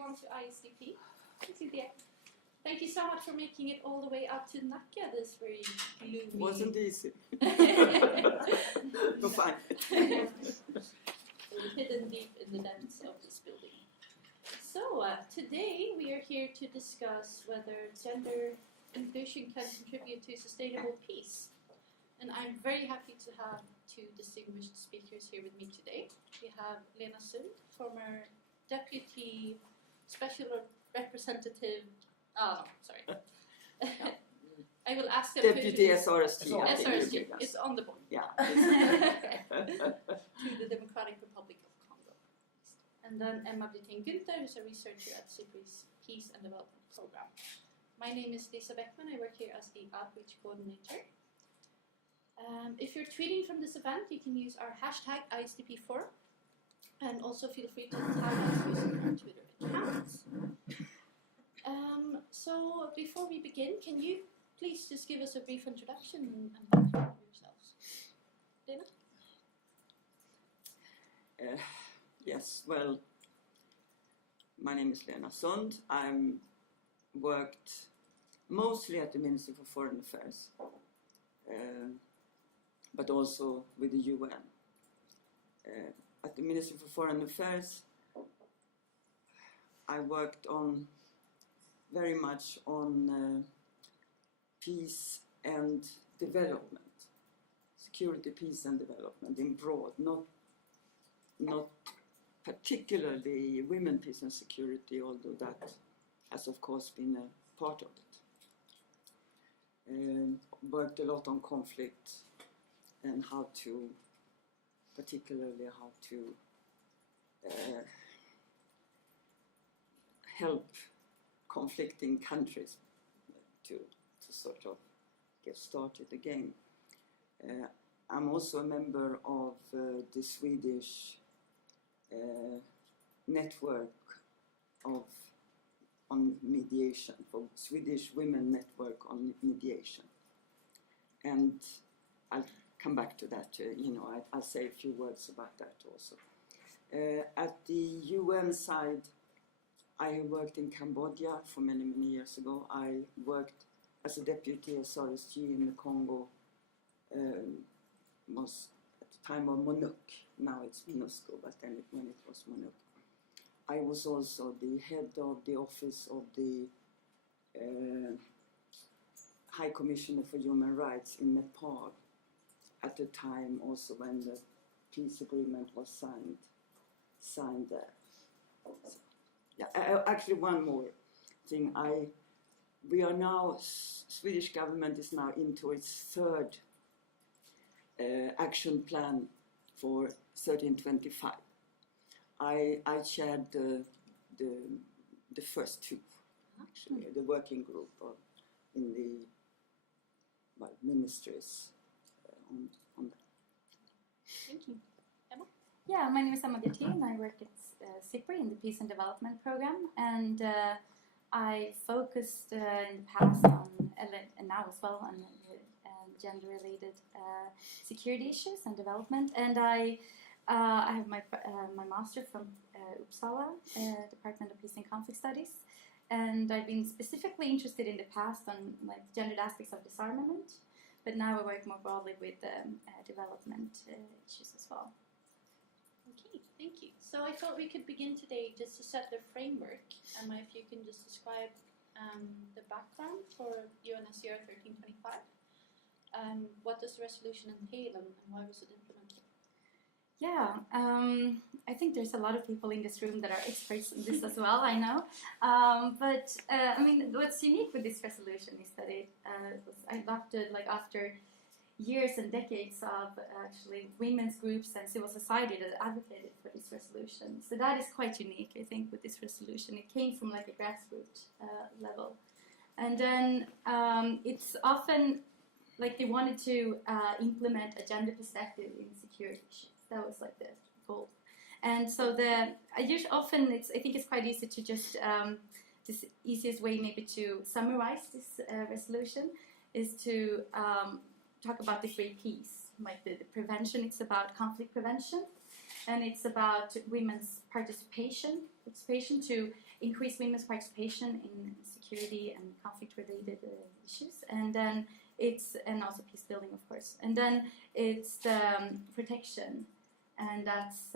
everyone to ISDP. Thank you so much for making it all the way out to Nacka this very gloomy... Wasn't easy. No, fine. Hidden deep in the depths of this building. So, today we are here to discuss whether gender inclusion can contribute to sustainable peace. And I'm very happy to have two distinguished speakers here with me today. We have Lena Sundh, former Deputy Special Representative... Oh, sorry. I will ask them Deputy SRSG. SRSG. It's on the board. Yeah. To the Democratic Republic of Congo. And then Bjertén Günther, who's a researcher at SIPRI's Peace and Development Program. My name is Lena Bäckman. I work here as the Outreach Coordinator. If you're tweeting from this event, you can use our hashtag ISDP Forum. And also feel free to tag us using our Twitter accounts. So before we begin, can you please just give us a brief introduction and background of yourselves? Lena? Yes, well, my name is Lena Sundh. I worked mostly at the Ministry for Foreign Affairs, but also with the UN. At the Ministry for Foreign Affairs, I worked on very much on peace and development, security, peace and development in broad, not particularly women, peace and security, although that has of course been a part of it. Worked a lot on conflict and particularly how to help conflicting countries to sort of get started again. I'm also a member of the Swedish network on mediation, for Swedish Women Network on Mediation. And I'll come back to that, I'll say a few words about that also. At the UN side, I worked in Cambodia for many, many years ago. I worked as a deputy SRSG in the Congo, was at the time of MONUC, now it's MINUSCO, but then when it was MONUC. I was also the head of the office of the High Commissioner for Human Rights in Nepal at the time also when the peace agreement was signed there. Yeah, actually one more thing. We are now, Swedish government is now into its third action plan for 1325. I chaired the first two, actually, the working group in the ministries on that. Thank you. Emma? Yeah, my name is Bjertén. I work at SIPRI in the Peace and Development Program, and I focused in the past on, and now as well, on gender-related security issues and development. And I have my master from Uppsala, Department of Peace and Conflict Studies, and I've been specifically interested in the past on gendered aspects of disarmament, but now I work more broadly with development issues as well. Okay, thank you. So I thought we could begin today just to set the framework. Emma, if you can just describe the background for UNSCR 1325. What does the resolution entail and why was it implemented? Yeah, I think there's a lot of people in this room that are experts in this as well, I know. But what's unique with this resolution is that it was adopted after years and decades of actually women's groups and civil society that advocated for this resolution. So that is quite unique, I think, with this resolution. It came from a grassroots level. And then it's often they wanted to implement a gender perspective in security issues. That was the goal. And so I think it's quite easy to just, this easiest way maybe to summarize this resolution is to talk about the three P's. Like the prevention, it's about conflict prevention, and it's about women's participation to increase women's participation in security and conflict-related issues, and then and also peace building, of course. And then it's protection, and that's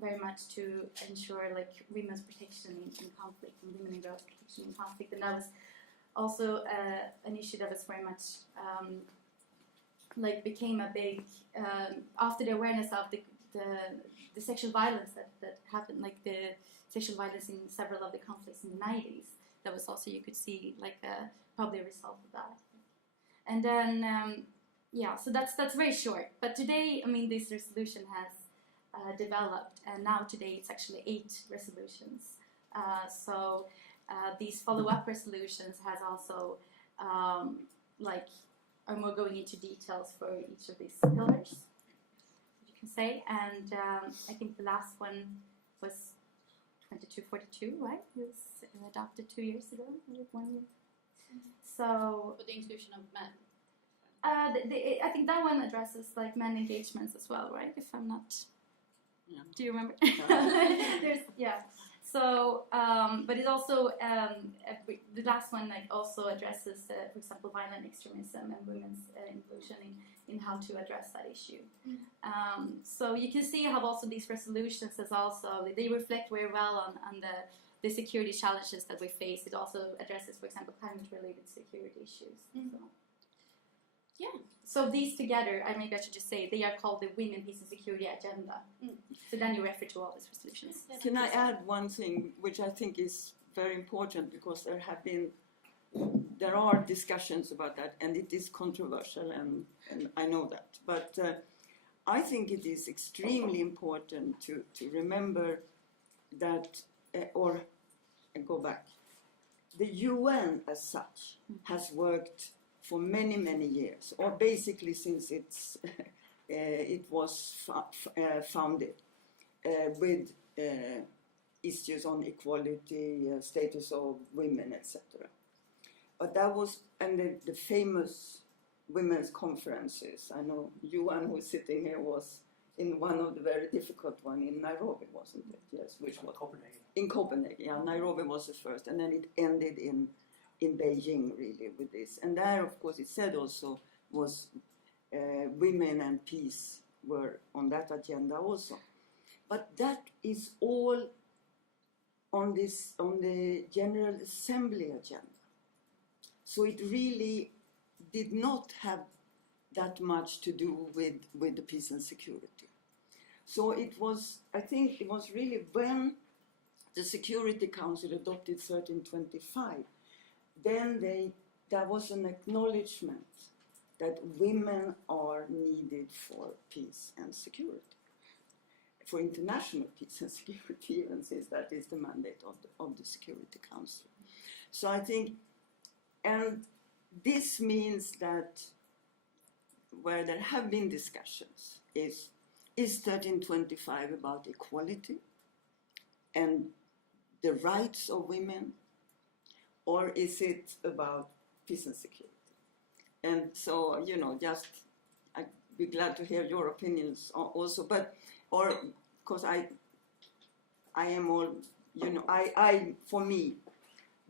very much to ensure like women's protection in conflict and women and girls' protection in conflict. And that was also an issue that was very much became a big after the awareness of the sexual violence that happened, like the sexual violence in several of the conflicts in the 90s. That was also, you could see like probably a result of that. And then so that's very short. But today, I mean, this resolution has developed, and now today it's actually 8 resolutions. So these follow-up resolutions has also are more going into details for each of these pillars, you can say. And I think the last one was 2242, right? It was adopted 2 years ago, or 1 year. So For the inclusion of men. I think that one addresses like men engagements as well, right? If I'm not. Yeah. Do you remember? So, but it also the last one like also addresses, for example, violent extremism and women's inclusion in how to address that issue. So you can see how also these resolutions they reflect very well on the security challenges that we face. It also addresses, for example, climate-related security issues. So. Yeah. So these together, maybe I should just say, they are called the Women, Peace and Security Agenda. So then you refer to all these resolutions. Can I add one thing, which I think is very important, because there are discussions about that, and it is controversial, and I know that. But I think it is extremely important to remember that, or go back, the UN as such has worked for many, many years, or basically since it was founded, with issues on equality, status of women, etc. But that was, and the famous women's conferences. I know Johan, who is sitting here, was in one of the very difficult one in Nairobi, wasn't it? Yes, which was Copenhagen. In Copenhagen. Yeah, Nairobi was the first, and then it ended in Beijing, really, with this. And there, of course, it said also was women and peace were on that agenda also. But that is all on the General Assembly agenda. So it really did not have that much to do with the peace and security. So it was, I think it was really when the Security Council adopted 1325, then there was an acknowledgement that women are needed for peace and security, for international peace and security, even since that is the mandate of the Security Council. So I think, and this means that where there have been discussions is 1325 about equality and the rights of women, or is it about peace and security? And so, I'd be glad to hear your opinions also, because I am all, for me,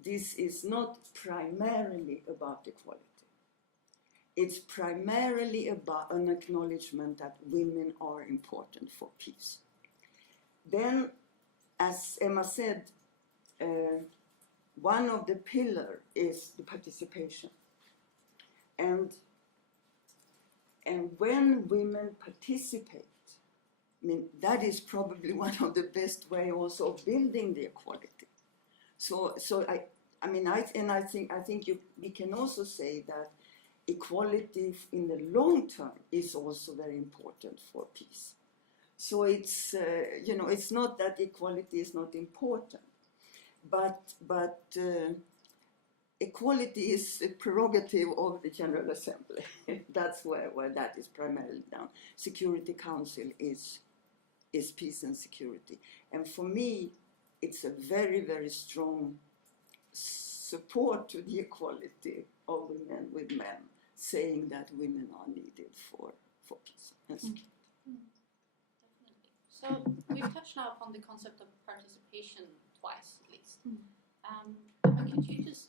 this is not primarily about equality. It's primarily about an acknowledgement that women are important for peace. Then, as Emma said, one of the pillars is the participation. And when women participate, that is probably one of the best way also of building the equality. So I think we can also say that equality in the long term is also very important for peace. So it's it's not that equality is not important, but equality is a prerogative of the General Assembly. That's where that is primarily done. Security Council is peace and security. And for me, it's a very, very strong support to the equality of women with men saying that women are needed for peace and security. Definitely. So we've touched now upon the concept of participation twice, at least. But could you just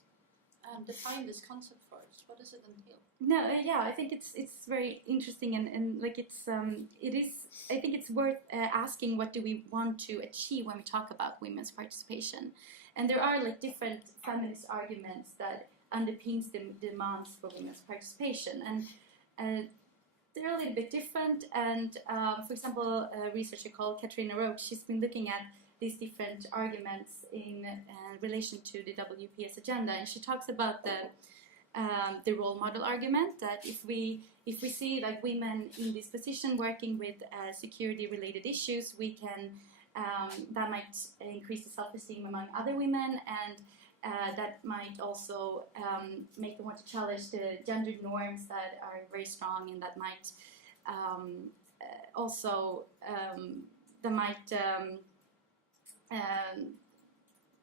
define this concept for us? What does it entail? No, yeah, I think it's very interesting and like it is. I think it's worth asking what do we want to achieve when we talk about women's participation, and there are like different feminist arguments that underpins the demands for women's participation, and they're a little bit different. And for example, a researcher called Katrina Roach, she's been looking at these different arguments in relation to the WPS agenda, and she talks about the role model argument, that if we see like women in this position working with security related issues, we can that might increase the self-esteem among other women, and that might also make them want to challenge the gender norms that are very strong, and that might also that might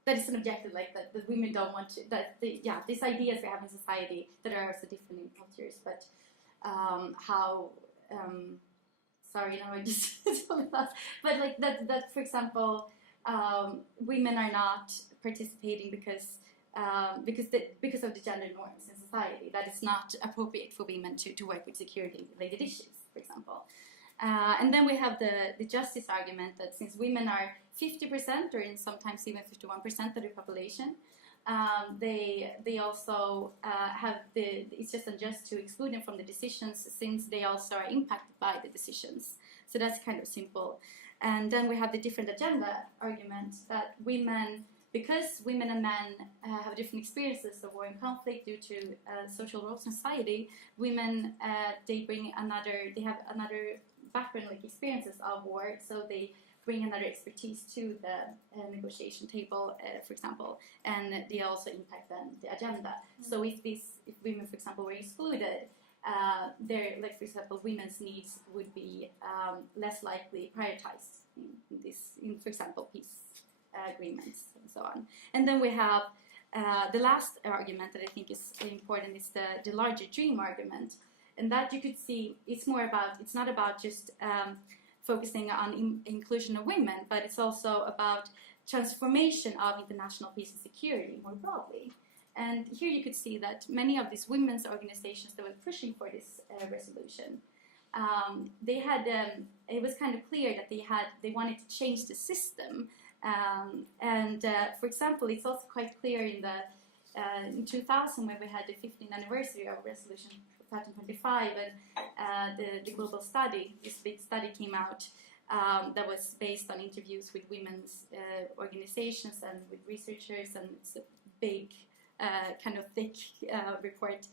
that is an objective, like that the women don't want to, that these ideas we have in society that are also different in cultures, but how sorry, now I just but like that for example, women are not participating because of the gender norms in society, that it's not appropriate for women to work with security related issues, for example. And then we have the justice argument that since women are 50% or in sometimes even 51% of the population, they also have it's just unjust to exclude them from the decisions since they also are impacted by the decisions. So that's kind of simple. And then we have the different agenda argument that women, because women and men have different experiences of war and conflict due to social roles in society, women they have another background, like experiences of war, so they bring another expertise to the negotiation table, for example, and they also impact then the agenda. So if women, for example, were excluded, their, like for example, women's needs would be less likely prioritized in for example, peace agreements and so on. And then we have the last argument that I think is important is the larger dream argument, and that you could see it's not about just focusing on inclusion of women, but it's also about transformation of international peace and security more broadly. And here you could see that many of these women's organizations that were pushing for this resolution, they had it was kind of clear that they wanted to change the system. For example, it's also quite clear in 2000 when we had the 15th anniversary of Resolution 1325, and the global study, this big study came out that was based on interviews with women's organizations and with researchers, and it's a big kind of thick report.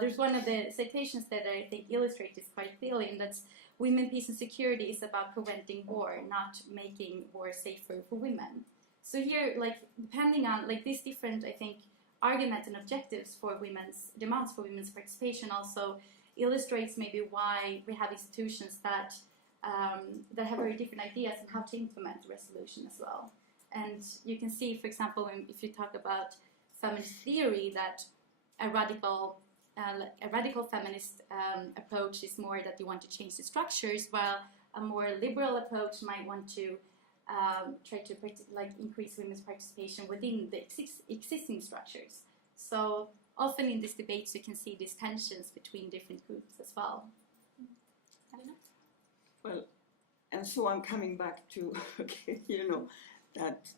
There's one of the citations that I think illustrates this quite clearly, and that's women, peace and security is about preventing war, not making war safer for women. So here, like, depending on like these different, I think, arguments and objectives for women's demands for women's participation also illustrates maybe why we have institutions that have very different ideas on how to implement the resolution as well. And you can see, for example, if you talk about feminist theory, that a radical feminist approach is more that you want to change the structures, while a more liberal approach might want to try to increase women's participation within the existing structures. So often in these debates you can see these tensions between different groups as well. Well, and so I'm coming back to that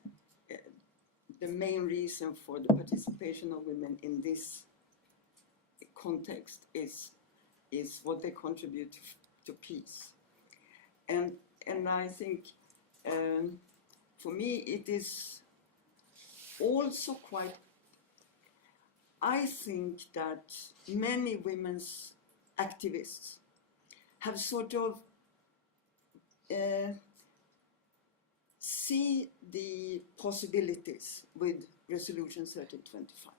the main reason for the participation of women in this context is what they contribute to peace, and I think for me it is also quite. I think that many women's activists have sort of see the possibilities with Resolution 1325,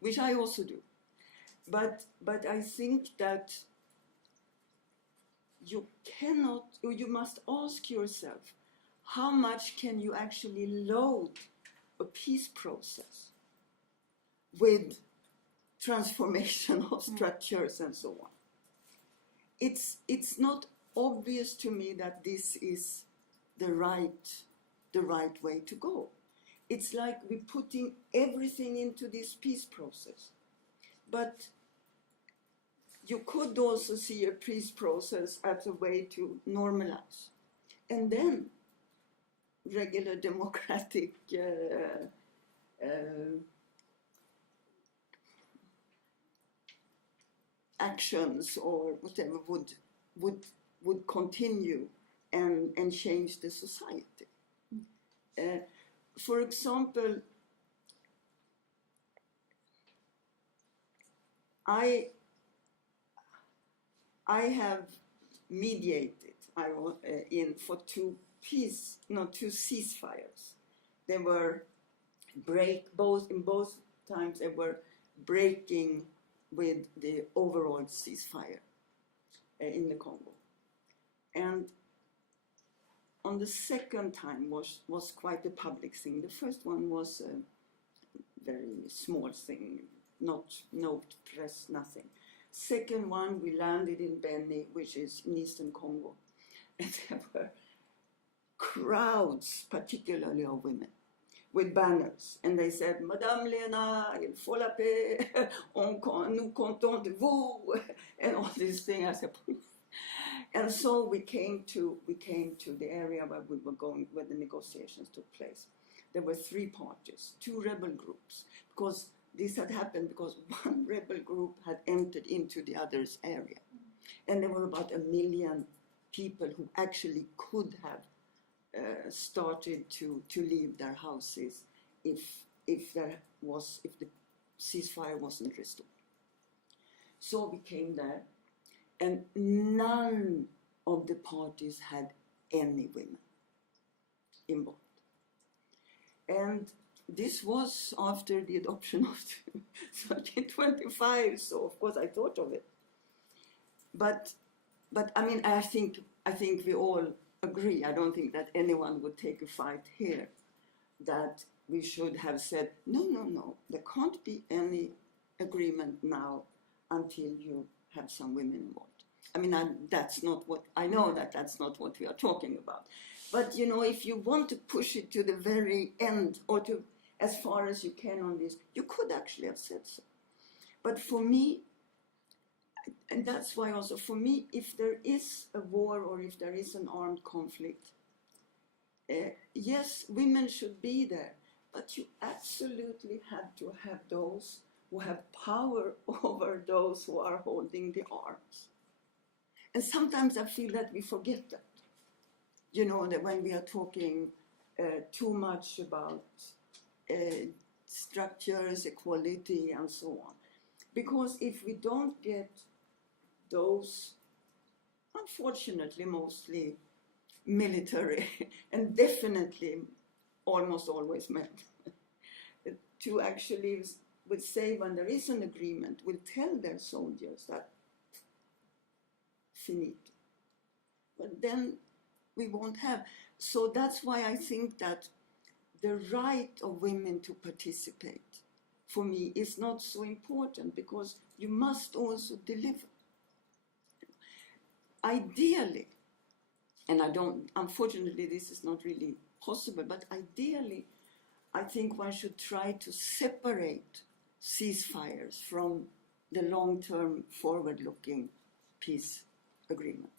which I also do, but I think that you cannot, or you must ask yourself, how much can you actually load a peace process with transformation of structures and so on. It's not obvious to me that this is the right way to go. It's like we're putting everything into this peace process. But you could also see a peace process as a way to normalize. And then regular democratic actions or whatever would continue and change the society. For example, I have mediated for two ceasefires. They were in both times they were breaking with the overall ceasefire in the Congo. And on the second time was quite a public thing. The first one was a very small thing, no press, nothing. Second one, we landed in Beni, which is in eastern Congo, and there were crowds, particularly of women, with banners, and they said, "Madame Lena, il faut la paix, nous comptons de vous," and all these things. I said, "Poof." And so we came to the area where we were going, where the negotiations took place. There were three parties, two rebel groups, because this had happened because one rebel group had entered into the other's area. And there were about 1 million people who actually could have started to leave their houses if the ceasefire wasn't restored. So we came there, and none of the parties had any women involved. And this was after the adoption of 1325, so of course I thought of it. But I mean, I think we all agree. I don't think that anyone would take a fight here that we should have said, no, there can't be any agreement now until you have some women involved. I mean, that's not what we are talking about. But, you know, if you want to push it to the very end or to as far as you can on this, you could actually have said so. But for me, and that's why also for me, if there is a war or if there is an armed conflict, yes, women should be there, but you absolutely have to have those who have power over those who are holding the arms. And sometimes I feel that we forget that. You know, that when we are talking too much about structures, equality, and so on. Because if we don't get those, unfortunately, mostly military, and definitely almost always men, to actually, would say when there is an agreement, will tell their soldiers that finito. But then we won't have. So that's why I think that the right of women to participate, for me, is not so important, because you must also deliver. Ideally, and unfortunately this is not really possible, but ideally, I think one should try to separate ceasefires from the long-term, forward-looking peace agreement.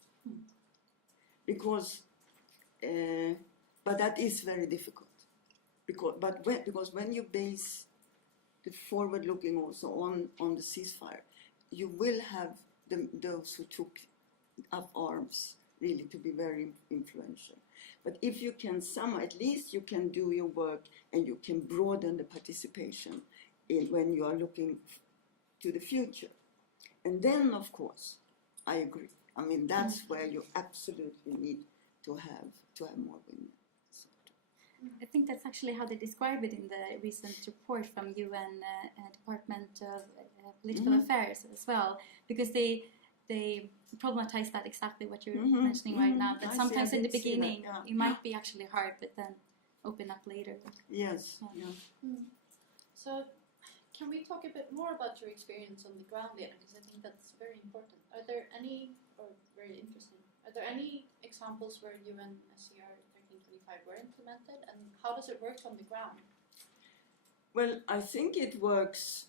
Because, but that is very difficult. Because when you base the forward-looking also on the ceasefire, you will have those who took up arms really to be very influential. But if you can at least you can do your work and you can broaden the participation when you are looking to the future. And then, of course, I agree. I mean, that's where you absolutely need to have more women. I think that's actually how they describe it in the recent report from UN Department of Political Affairs as well, because they problematize that exactly what you're mentioning right now, that sometimes in the beginning it might be actually hard, but then open up later. Yes. So can we talk a bit more about your experience on the ground, Lena? Because I think that's very important. Are there any, or very interesting, are there any examples where UN SCR 1325 were implemented, and how does it work on the ground? Well, I think it works.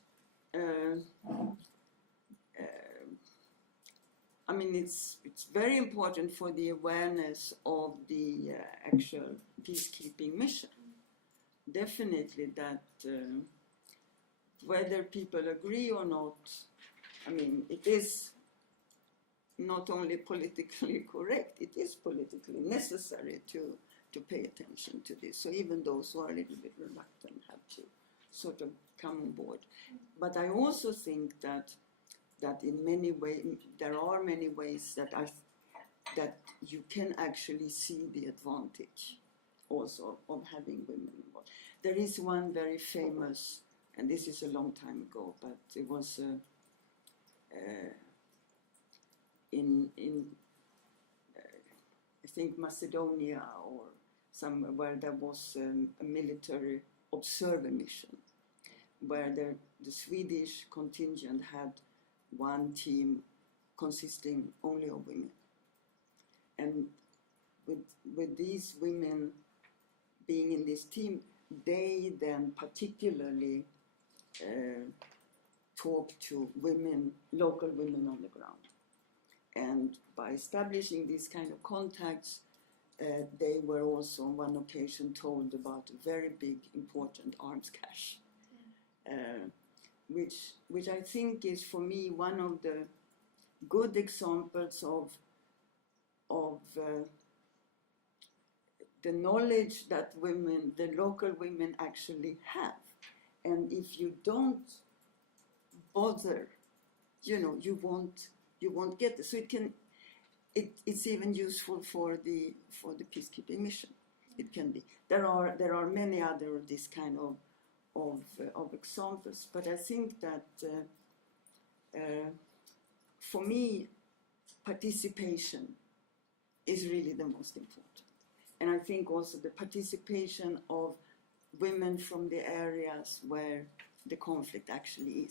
I mean, it's very important for the awareness of the actual peacekeeping mission. Definitely that whether people agree or not, I mean, it is not only politically correct, it is politically necessary to pay attention to this. So even those who are a little bit reluctant have to sort of come on board. But I also think that in many ways, there are many ways that you can actually see the advantage also of having women involved. There is one very famous, and this is a long time ago, but it was in I think Macedonia or somewhere where there was a military observer mission, where the Swedish contingent had one team consisting only of women. And with these women being in this team, they then particularly talked to women, local women on the ground. And by establishing these kind of contacts, they were also on one occasion told about a very big, important arms cache, which I think is for me one of the good examples of the knowledge that women, the local women, actually have. And if you don't bother, you won't get it. So it's even useful for the peacekeeping mission. It can be. There are many other of this kind of examples, but I think that for me, participation is really the most important. And I think also the participation of women from the areas where the conflict actually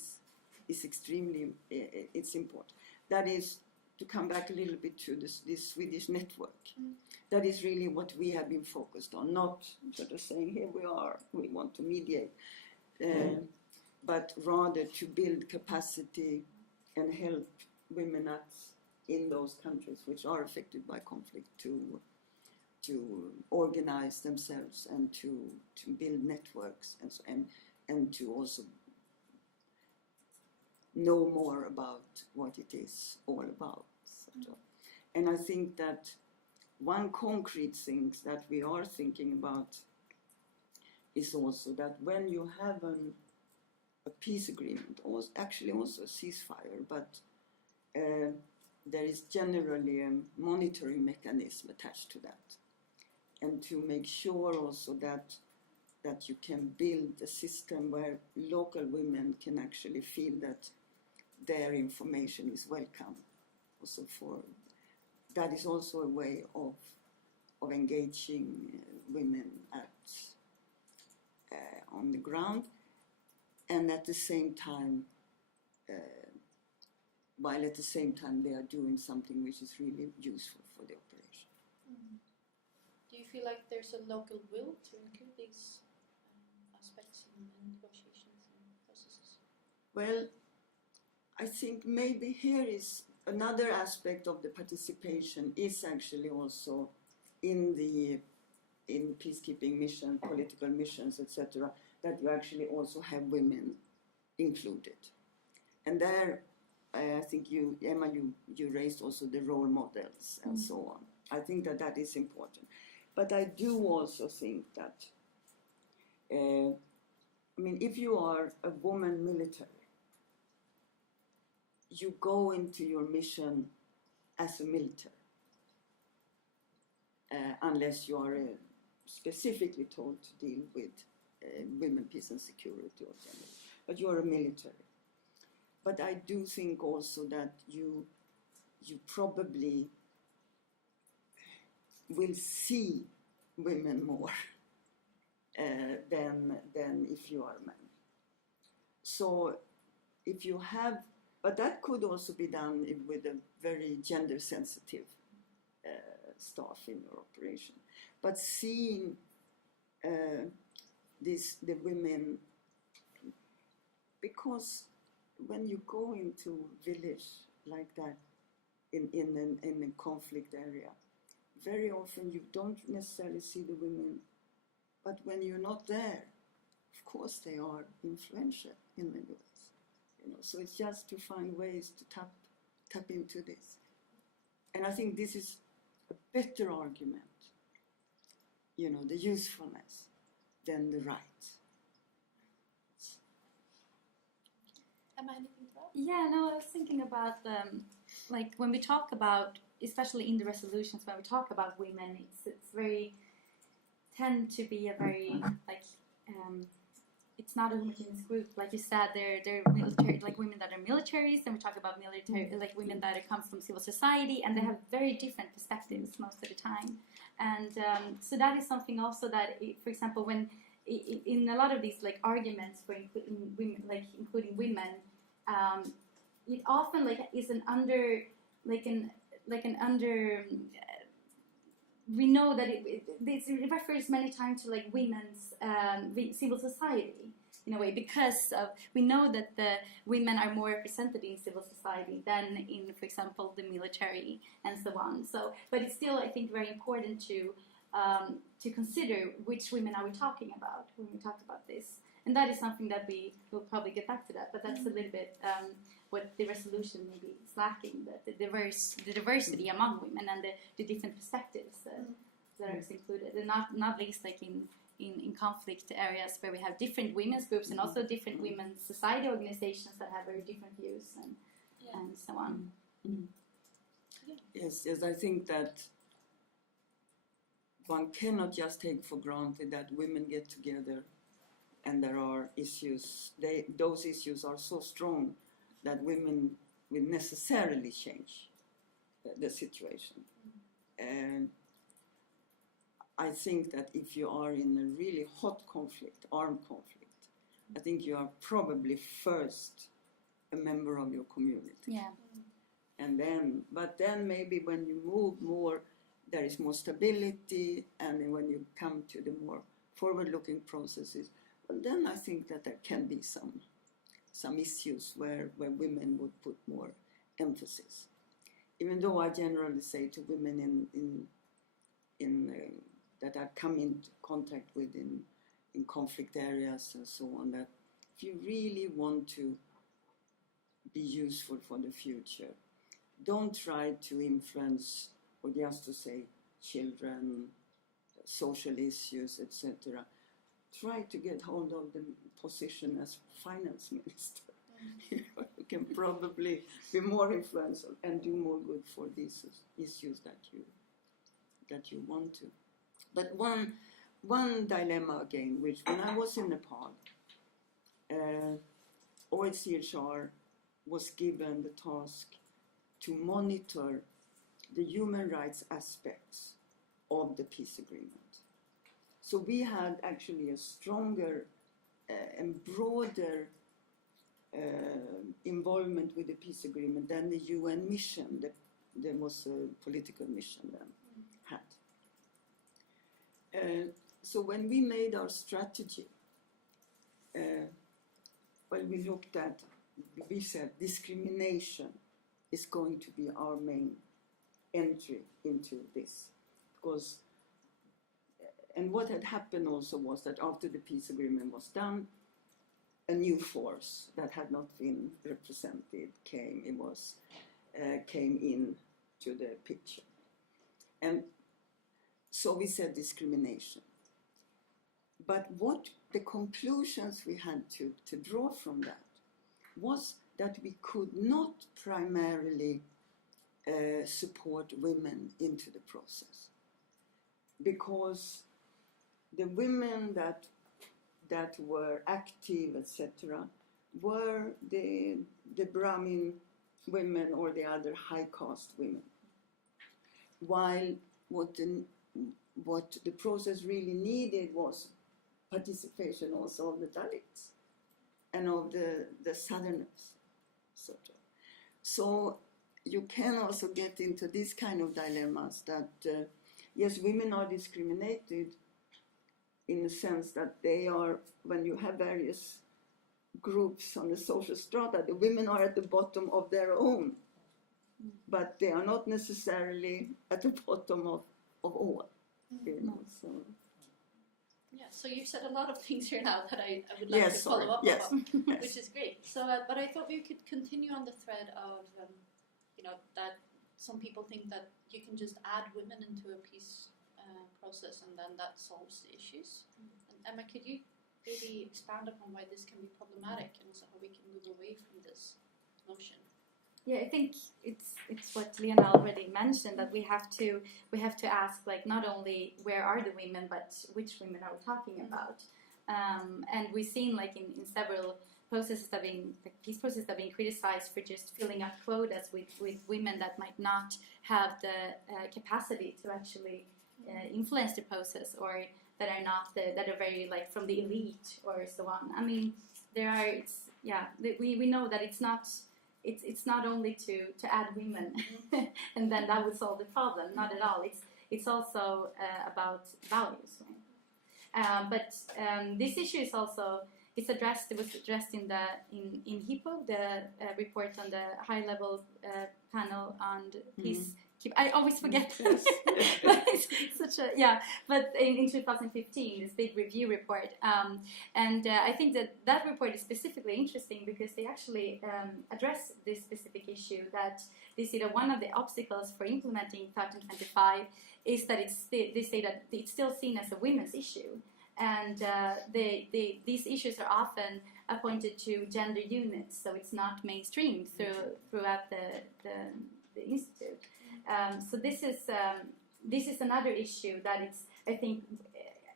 is extremely, it's important. That is, to come back a little bit to this Swedish network, that is really what we have been focused on, not sort of saying, here we are, we want to mediate, but rather to build capacity and help women in those countries which are affected by conflict to organize themselves and to build networks and to also know more about what it is all about. Sort of. And I think that one concrete thing that we are thinking about is also that when you have a peace agreement, or actually also a ceasefire, but there is generally a monitoring mechanism attached to that. And to make sure also that you can build a system where local women can actually feel that their information is welcome. Also that is also a way of engaging women on the ground, and at the same time, while at the same time they are doing something which is really useful for the operation. Mm-hmm. Do you feel like there's a local will to include these aspects in negotiations and processes? Well, I think maybe here is another aspect of the participation is actually also in peacekeeping mission, political missions, etc., that you actually also have women included. And there, I think Emma, you raised also the role models and so on. I think that is important. But I do also think that, if you are a woman military, you go into your mission as a military, unless you are specifically told to deal with women, peace and security or gender. But you are a military. But I do think also that you probably will see women more than if you are a man. so if you have, but that could also be done with a very gender sensitive staff in your operation. But seeing the women, because when you go into village like that in a conflict area, very often you don't necessarily see the women, but when you're not there, of course they are influential in many ways. You know, so it's just to find ways to tap into this. And I think this is a better argument, you know, the usefulness than the right. Am I anything to add? Yeah, no, I was thinking about like when we talk about, especially in the resolutions, when we talk about women, it's very tend to be a very like it's not a homogeneous group. Like you said, they're military, like women that are militaries, and we talk about military, like women that come from civil society, and they have very different perspectives most of the time. And so that is something also that, for example, when in a lot of these like arguments for including women, it often like is an under we know that it refers many times to like women's civil society in a way, because we know that the women are more represented in civil society than in, for example, the military and so on. So, but it's still, I think, very important to consider which women are we talking about when we talk about this. And that is something that we will probably get back to that, but that's a little bit what the resolution maybe is lacking, the diversity among women and the different perspectives that are included, and not least like in conflict areas where we have different women's groups and also different women's society organizations that have very different views and so on. Yes, I think that one cannot just take for granted that women get together and there are issues, those issues are so strong that women will necessarily change the situation. And I think that if you are in a really hot conflict, armed conflict, I think you are probably first a member of your community. Yeah. And then maybe when you move more, there is more stability, and then when you come to the more forward-looking processes, well, then I think that there can be some issues where women would put more emphasis. Even though I generally say to women that I come into contact with in conflict areas and so on, that if you really want to be useful for the future, don't try to influence or just to say children, social issues, etc. Try to get hold of the position as finance minister. You know, you can probably be more influential and do more good for these issues that you want to. But one dilemma again, which when I was in Nepal, OHCHR was given the task to monitor the human rights aspects of the peace agreement. So we had actually a stronger and broader involvement with the peace agreement than the UN mission. There was a political mission then had. So when we made our strategy, we looked at, we said discrimination is going to be our main entry into this, because and what had happened also was that after the peace agreement was done, a new force that had not been represented came in to the picture. And so we said discrimination. But what the conclusions we had to draw from that was that we could not primarily support women into the process, because the women that were active, etc., were the Brahmin women or the other high caste women, while what the process really needed was participation also of the Dalits and of the southerners, sort of. So you can also get into these kind of dilemmas that, yes, women are discriminated in the sense that they are, when you have various groups on the social strata, the women are at the bottom of their own, but they are not necessarily at the bottom of all, you know, so. Yeah, so you've said a lot of things here now that I would like to follow up on, which is great. So, but I thought we could continue on the thread of, you know, that some people think that you can just add women into a peace process and then that solves the issues. And Emma, could you maybe expand upon why this can be problematic and also how we can move away from this notion? Yeah, I think it's what Lena already mentioned, that we have to ask, like, not only where are the women, but which women are we talking about? And we've seen, like, in several processes that peace processes that have been criticized for just filling up quotas with women that might not have the capacity to actually influence the process, or that are not that are very, like, from the elite or so on. I mean, we know that it's not only to add women and then that would solve the problem. Not at all. It's also about values. Right? But this issue is also it was addressed in HIPPO, the report on the high-level panel on peace. I always forget. Yes. But it's such a But in 2015, this big review report, and I think that report is specifically interesting because they actually address this specific issue. That they say that one of the obstacles for implementing 1325 is that they say that it's still seen as a women's issue, and these issues are often appointed to gender units, so it's not mainstreamed throughout the institute. So this is another issue that I think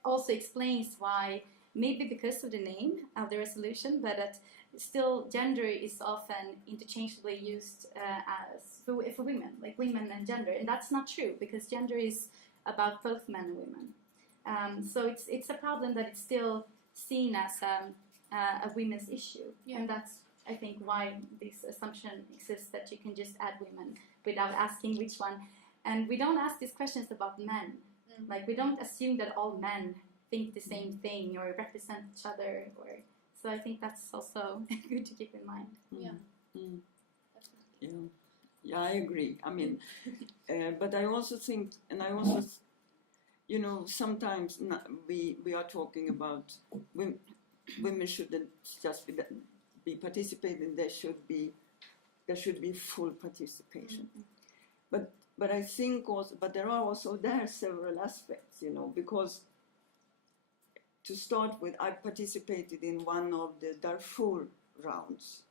also explains why, maybe because of the name of the resolution, but that still gender is often interchangeably used as for women, like women and gender, and that's not true because gender is about both men and women. So it's a problem that it's still seen as a women's issue, and that's, I think, why this assumption exists that you can just add women without asking which one. And we don't ask these questions about men. Like, we don't assume that all men think the same thing or represent each other. So I think that's also good to keep in mind. Yeah, I agree. I mean, but I also think, and I also, you know, sometimes we are talking about women shouldn't just be participating. There should be full participation. But I think also, but there are several aspects, you know, because to start with, I participated in one of the Darfur rounds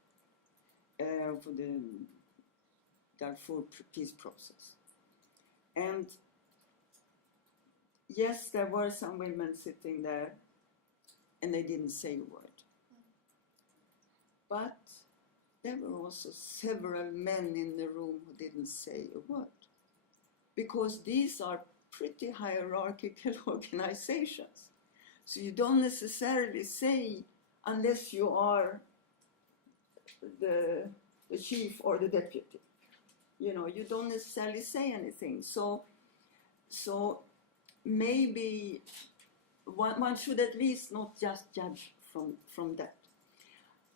for the Darfur peace process. And yes, there were some women sitting there and they didn't say a word. But there were also several men in the room who didn't say a word. Because these are pretty hierarchical organizations. So you don't necessarily say, unless you are the chief or the deputy. You know, you don't necessarily say anything. So maybe one should at least not just judge from that.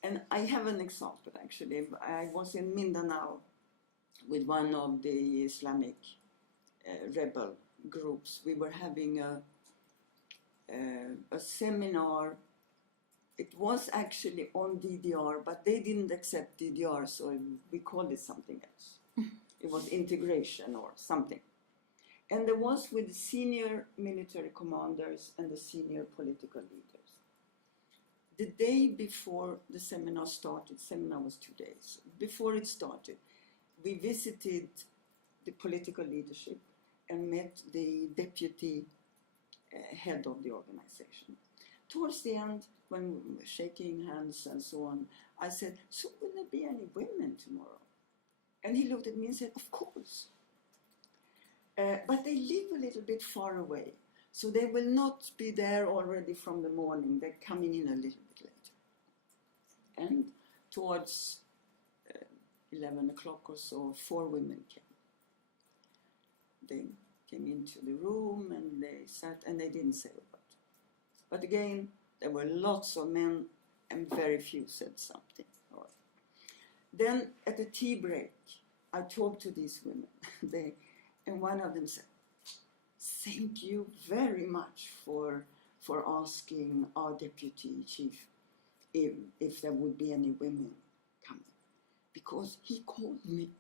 And I have an example, actually. I was in Mindanao with one of the Islamic rebel groups. We were having a seminar. It was actually on DDR, but they didn't accept DDR, so we called it something else. It was integration or something. And there was with the senior military commanders and the senior political leaders. The day before the seminar started, seminar was 2 days, before it started, we visited the political leadership and met the deputy head of the organization. Towards the end, when we were shaking hands and so on, I said, so will there be any women tomorrow? And he looked at me and said, of course. But they live a little bit far away, so they will not be there already from the morning. They're coming in a little bit later. And towards 11 o'clock or so, 4 women came. They came into the room and they sat and they didn't say a word. But again, there were lots of men and very few said something. Then at the tea break, I talked to these women. And one of them said, "Thank you very much for asking our deputy chief if there would be any women coming. Because he called me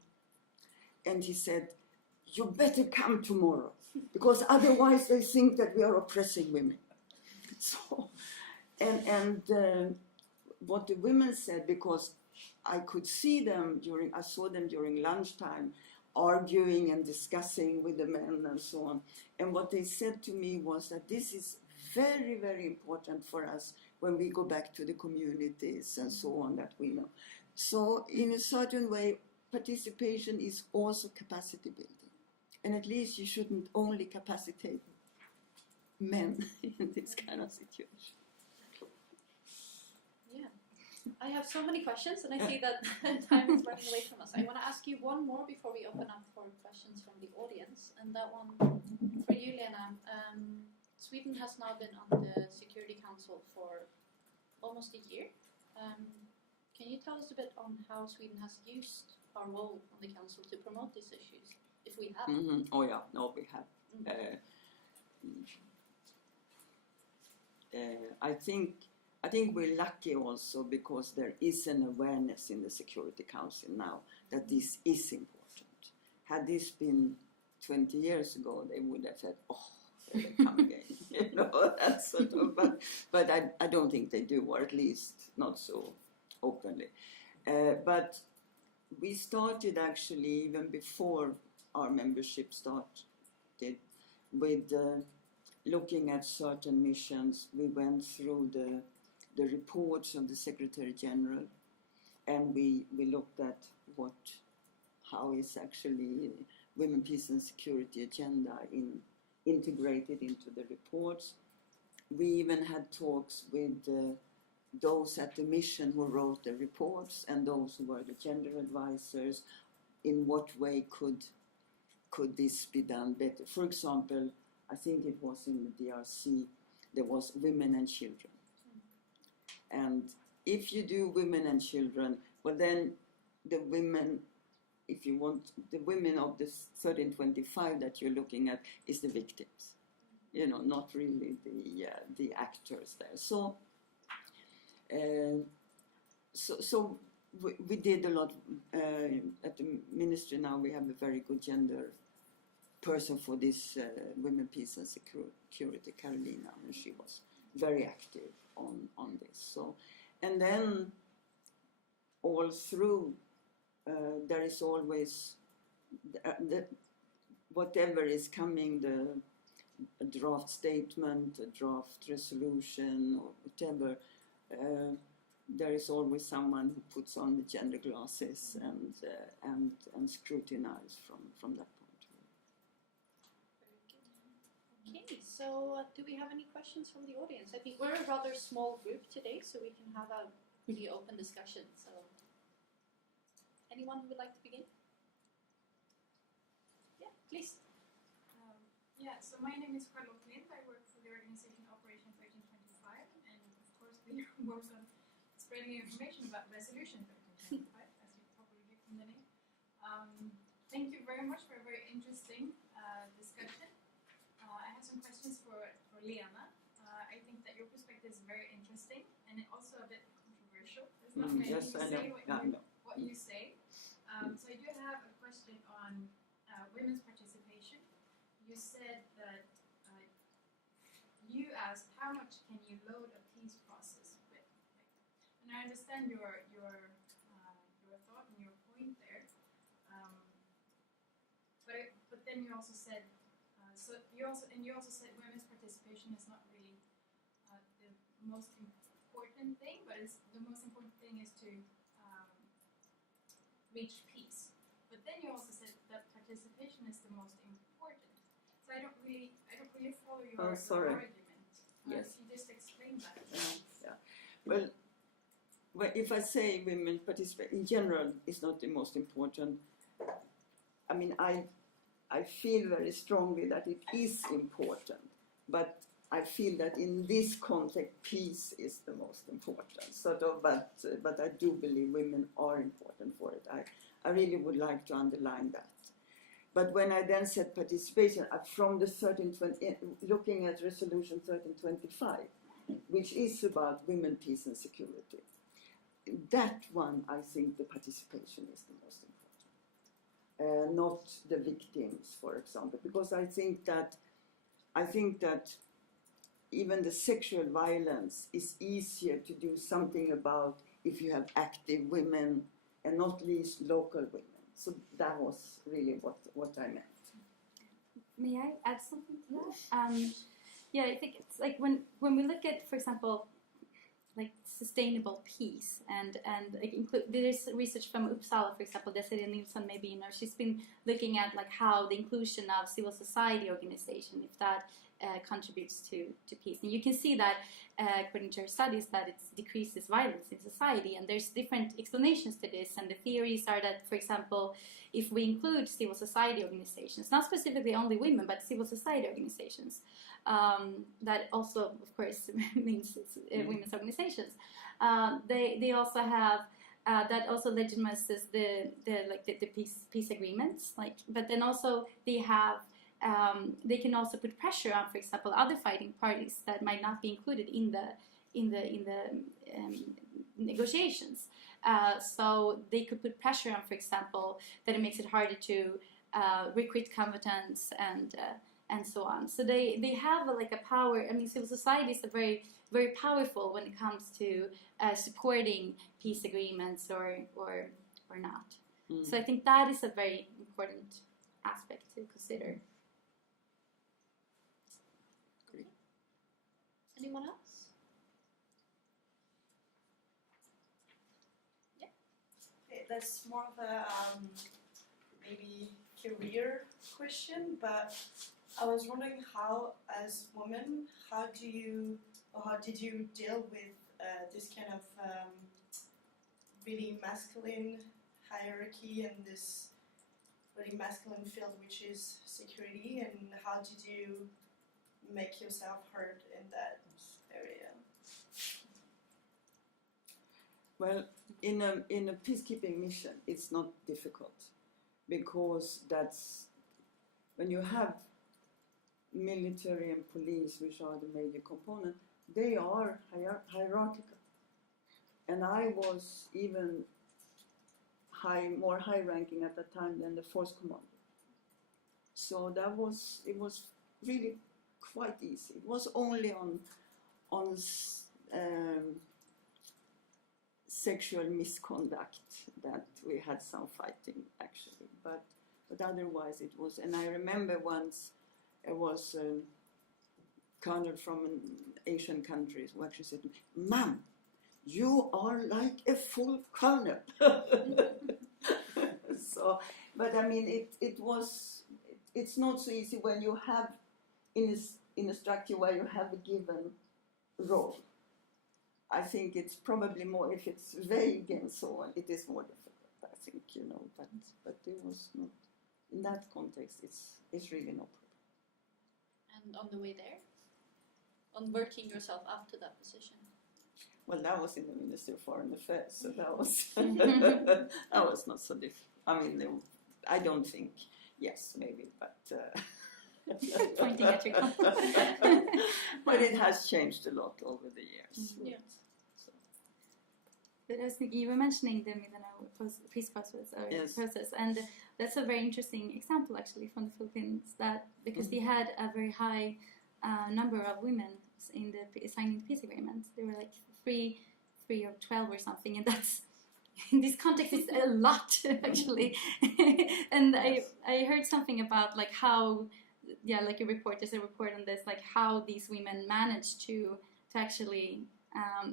and he said, 'You better come tomorrow, because otherwise they think that we are oppressing women.'" So, and what the women said, because I could see them I saw them during lunchtime arguing and discussing with the men and so on. And what they said to me was that this is very, very important for us when we go back to the communities and so on that we know. So in a certain way, participation is also capacity building. And at least you shouldn't only capacitate men in this kind of situation. Yeah. I have so many questions, and I see that time is running away from us. I want to ask you one more before we open up for questions from the audience, and that one for you, Lena. Sweden has now been on the Security Council for almost a year. Can you tell us a bit on how Sweden has used our role on the Council to promote these issues, if we have? Oh yeah, no, we have. I think we're lucky also because there is an awareness in the Security Council now that this is important. Had this been 20 years ago, they would have said, "Oh, there they come again." You know, that sort of. But I don't think they do, or at least not so openly. But we started actually even before our membership started with looking at certain missions. We went through the reports of the Secretary General, and we looked at how is actually women, peace and security agenda integrated into the reports. We even had talks with those at the mission who wrote the reports and those who were the gender advisors. In what way could this be done better? For example, I think it was in the DRC, there was women and children. And if you do women and children, well then the women, if you want, the women of the 1325 that you're looking at is the victims. You know, not really the actors there. So we did a lot at the ministry. Now we have a very good gender person for this women, peace and security, Carolina, and she was very active on this. So, and then all through there is always whatever is coming, a draft statement, a draft resolution, or whatever. There is always someone who puts on the gender glasses and scrutinizes from that point of view. Okay, so do we have any questions from the audience? I think we're a rather small group today, so we can have a really open discussion. So, anyone who would like to begin? Yeah, please. So my name is Charlotte Lind. I work for the organization Operation 1325, and of course we work on spreading information about Resolution 1325, as you probably get from the name. Thank you very much for a very interesting discussion. I have some questions for Lena. I think that your perspective is very interesting and also a bit controversial. It's not many yes, to I say know. what you say. So I do have a question on women's participation. You said that you asked how much can you load a peace process with, and I understand your thought and your point there. But then you also said you also said women's participation is not really the most important thing, but the most important thing is to reach peace. But then you also said that participation is the most important. So I don't really follow your argument. Yes. Can you just explain that? Yeah. Well, well, if I say women participate in general is not the most important, I mean, I feel very strongly that it is important, but I feel that in this context, peace is the most important, sort of, but I do believe women are important for it. I really would like to underline that. But when I then said participation, from the 1320, looking at Resolution 1325, which is about women, peace and security, that one, I think the participation is the most important. Not the victims, for example, because I think that even the sexual violence is easier to do something about if you have active women and not least local women. So that was really what I meant. May I add something to that? Yeah, I think it's like when we look at, for example, like sustainable peace and like there's research from Uppsala, for example, Desiree Nilsson, maybe you know, she's been looking at like how the inclusion of civil society organization, if that contributes to peace. And you can see that according to her studies that it decreases violence in society, and there's different explanations to this, and the theories are that, for example, if we include civil society organizations, not specifically only women, but civil society organizations, that also, of course, means it's, women's organizations, they also have that also legitimizes the peace agreements, like, but then also they have they can also put pressure on, for example, other fighting parties that might not be included in the negotiations. So they could put pressure on, for example, that it makes it harder to recruit combatants and so on. So they have a power. I mean, civil society is very very powerful when it comes to supporting peace agreements or not. Mm. So I think that is a very important aspect to consider. Anyone else? Yeah. Okay, that's more of a maybe career question, but I was wondering how, as women, how did you deal with this kind of really masculine hierarchy and this really masculine field, which is security, and how did you make yourself heard in that area? Well, in a peacekeeping mission, it's not difficult, because that's when you have military and police, which are the major component, they are hierarchical, and I was even more high-ranking at that time than the force commander. So it was really quite easy. It was only on sexual misconduct that we had some fighting, actually, but otherwise it was. And I remember once it was a colonel from an Asian country who actually said to me, "Ma'am, you are like a full colonel." So, but I mean, it's not so easy when you have in a structure where you have a given role. I think it's probably more, if it's vague and so on, it is more difficult, I think, you know, but it was not, in that context, it's really no problem. And on the way there? On working yourself up to that position? Well, that was in the Ministry of Foreign Affairs, so that was that was not so difficult. I mean, I don't think, yes, maybe, but... Pointing at your but it has changed a lot over the years. Mm-hmm. Yeah. So. But I was thinking, you were mentioning the Mindanao peace process, yes. And that's a very interesting example, actually, from the Philippines, that because they had a very high number of women in the signing the peace agreement. There were like 3 or 12 or something, and that's in this context is a lot, actually. And I heard something about like how, yeah, like there's a report on this, like how these women managed to actually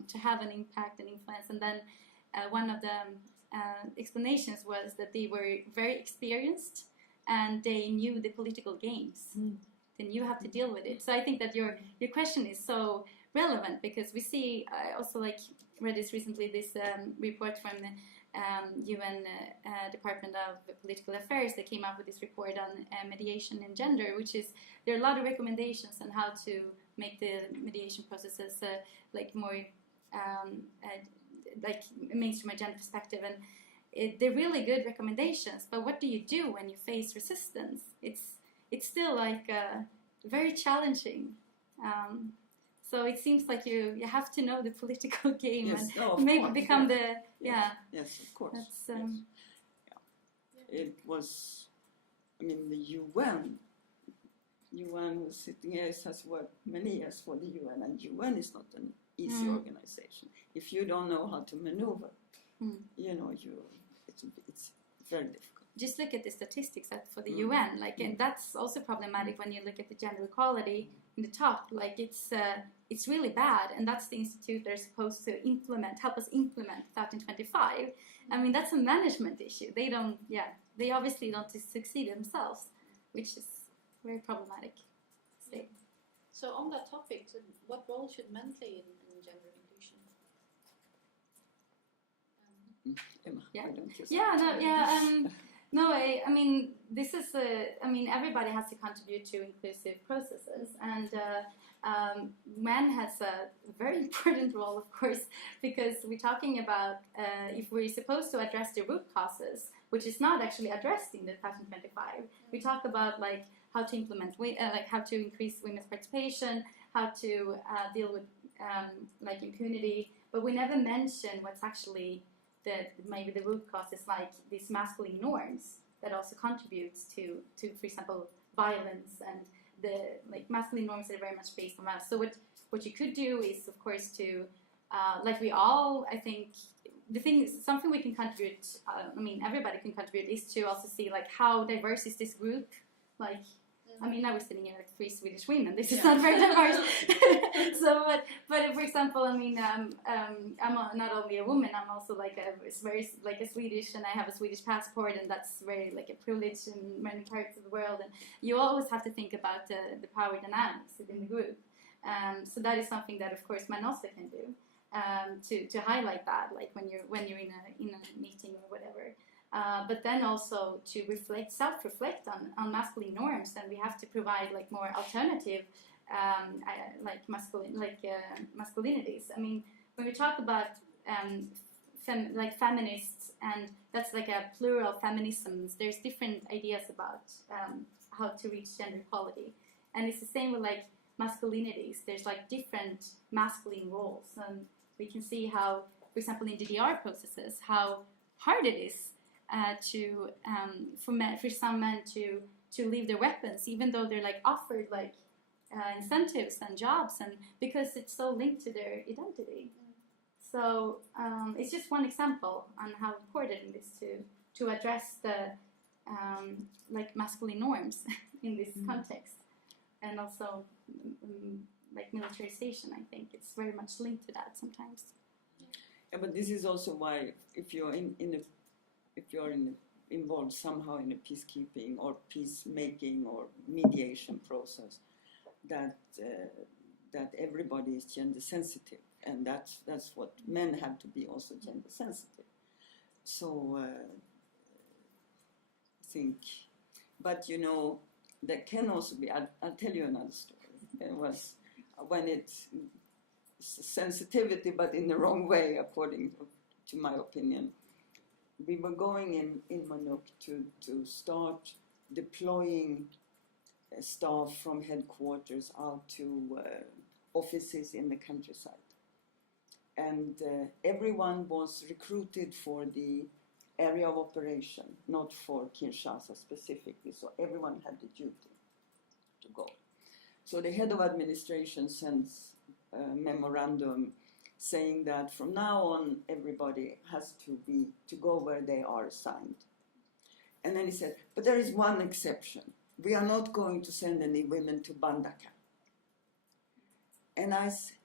to have an impact and influence. And then one of the explanations was that they were very experienced and they knew the political games. Mm. They knew how to deal with it. So I think that your question is so relevant, because we see also like read this recently, this report from the UN Department of Political Affairs that came out with this report on mediation in gender, which is, there are a lot of recommendations on how to make the mediation processes like more like mainstream gender perspective, and they're really good recommendations. But what do you do when you face resistance? It's still like very challenging. So it seems like you have to know the political game, yes, and maybe course, become yeah. the Yes, of course. That's, yes. Yeah. It was, I mean, the UN was sitting here, has worked many years for the UN, and UN is not an easy organization. If you don't know how to maneuver, you know, it's very difficult. Just look at the statistics for the UN, like, and that's also problematic when you look at the gender equality in the top. Like, it's really bad, and that's the institute they're supposed to help us implement 1325. I mean, that's a management issue. They obviously don't succeed themselves, which is very problematic. So on that topic, what role should men play in gender inclusion? Emma, Yeah. why don't you say No, I mean, this is everybody has to contribute to inclusive processes, and men has a very important role, of course, because we're talking about if we're supposed to address the root causes, which is not actually addressed in the 1325. We talk about like how to implement, like how to increase women's participation, how to deal with like impunity, but we never mention what's actually maybe the root cause is like these masculine norms that also contributes to for example, violence and the like masculine norms that are very much based on that. So what you could do is, of course, to like we all, I think, something we can contribute. I mean, everybody can contribute is to also see like how diverse is this group. Like, I mean, now we're sitting here like 3 Swedish women. This is not very diverse. So, but for example, I mean, I'm not only a woman. I'm also like a Swedish, and I have a Swedish passport, and that's very like a privilege in many parts of the world. And you always have to think about the power dynamics within the group. So that is something that, of course, men also can do to highlight that, like when you're in a meeting or whatever. But then also to self-reflect on masculine norms, and we have to provide like more alternative masculinities. I mean, when we talk about feminists, and that's like a plural feminisms, there's different ideas about how to reach gender equality, and it's the same with like masculinities. There's like different masculine roles, and we can see how, for example, in DDR processes, how hard it is for some men to leave their weapons, even though they're like offered like incentives and jobs, and because it's so linked to their identity. So it's just one example on how important it is to address the like masculine norms in this context, and also like militarization. I think it's very much linked to that sometimes. Yeah, but this is also why if you're involved somehow in a peacekeeping or peacemaking or mediation process, that everybody is gender sensitive, and that's what men have to be also gender sensitive. So I think, but you know, there can also be. I'll tell you another story. There was when it's sensitivity, but in the wrong way, according to my opinion. We were going in Manuk to start deploying staff from headquarters out to offices in the countryside. And everyone was recruited for the area of operation, not for Kinshasa specifically, so everyone had the duty to go. So the head of administration sends a memorandum saying that from now on everybody has to go where they are assigned. And then he said, but there is one exception. We are not going to send any women to Bandaka. And I said,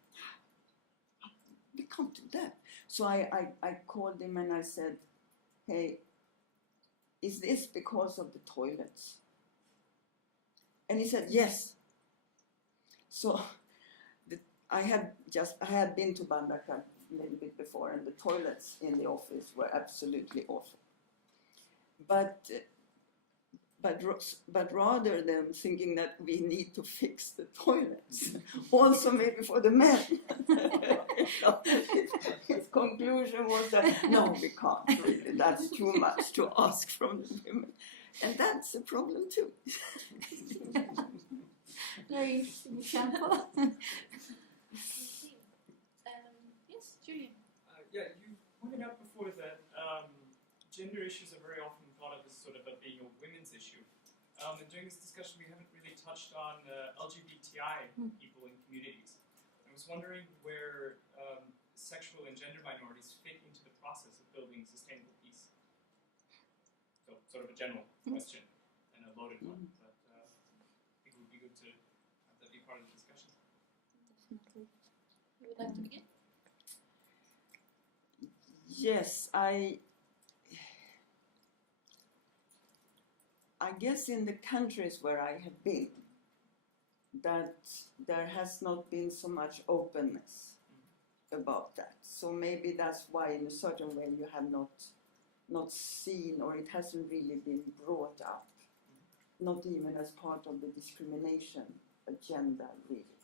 we can't do that. So I called him and I said, hey, is this because of the toilets? And he said, yes. So I had been to Bandaka a little bit before, and the toilets in the office were absolutely awful. But rather than thinking that we need to fix the toilets, also maybe for the men, his conclusion was that no, we can't really, that's too much to ask from the women. And that's a problem too. Very interesting example. Yes, Julian. Yeah, you pointed out before that gender issues are very often thought of as sort of being a women's issue. And during this discussion, we haven't really touched on LGBTI people in communities. I was wondering where sexual and gender minorities fit into the process of building sustainable peace. So, sort of a general question and a loaded one, but I think it would be good to have that be part of the discussion. Definitely. You would like to begin? Yes, I guess in the countries where I have been, that there has not been so much openness about that. So maybe that's why in a certain way you have not seen, or it hasn't really been brought up, not even as part of the discrimination agenda really,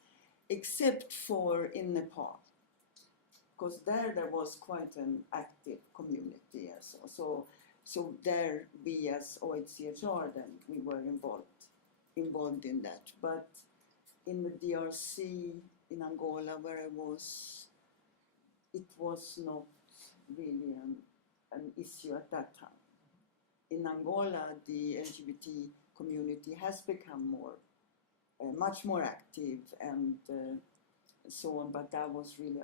except for in Nepal, because there was quite an active community. So there we as OHCHR then, we were involved in that. But in the DRC, in Angola where I was, it was not really an issue at that time. In Angola, the LGBT community has become much more active and so on, but that was really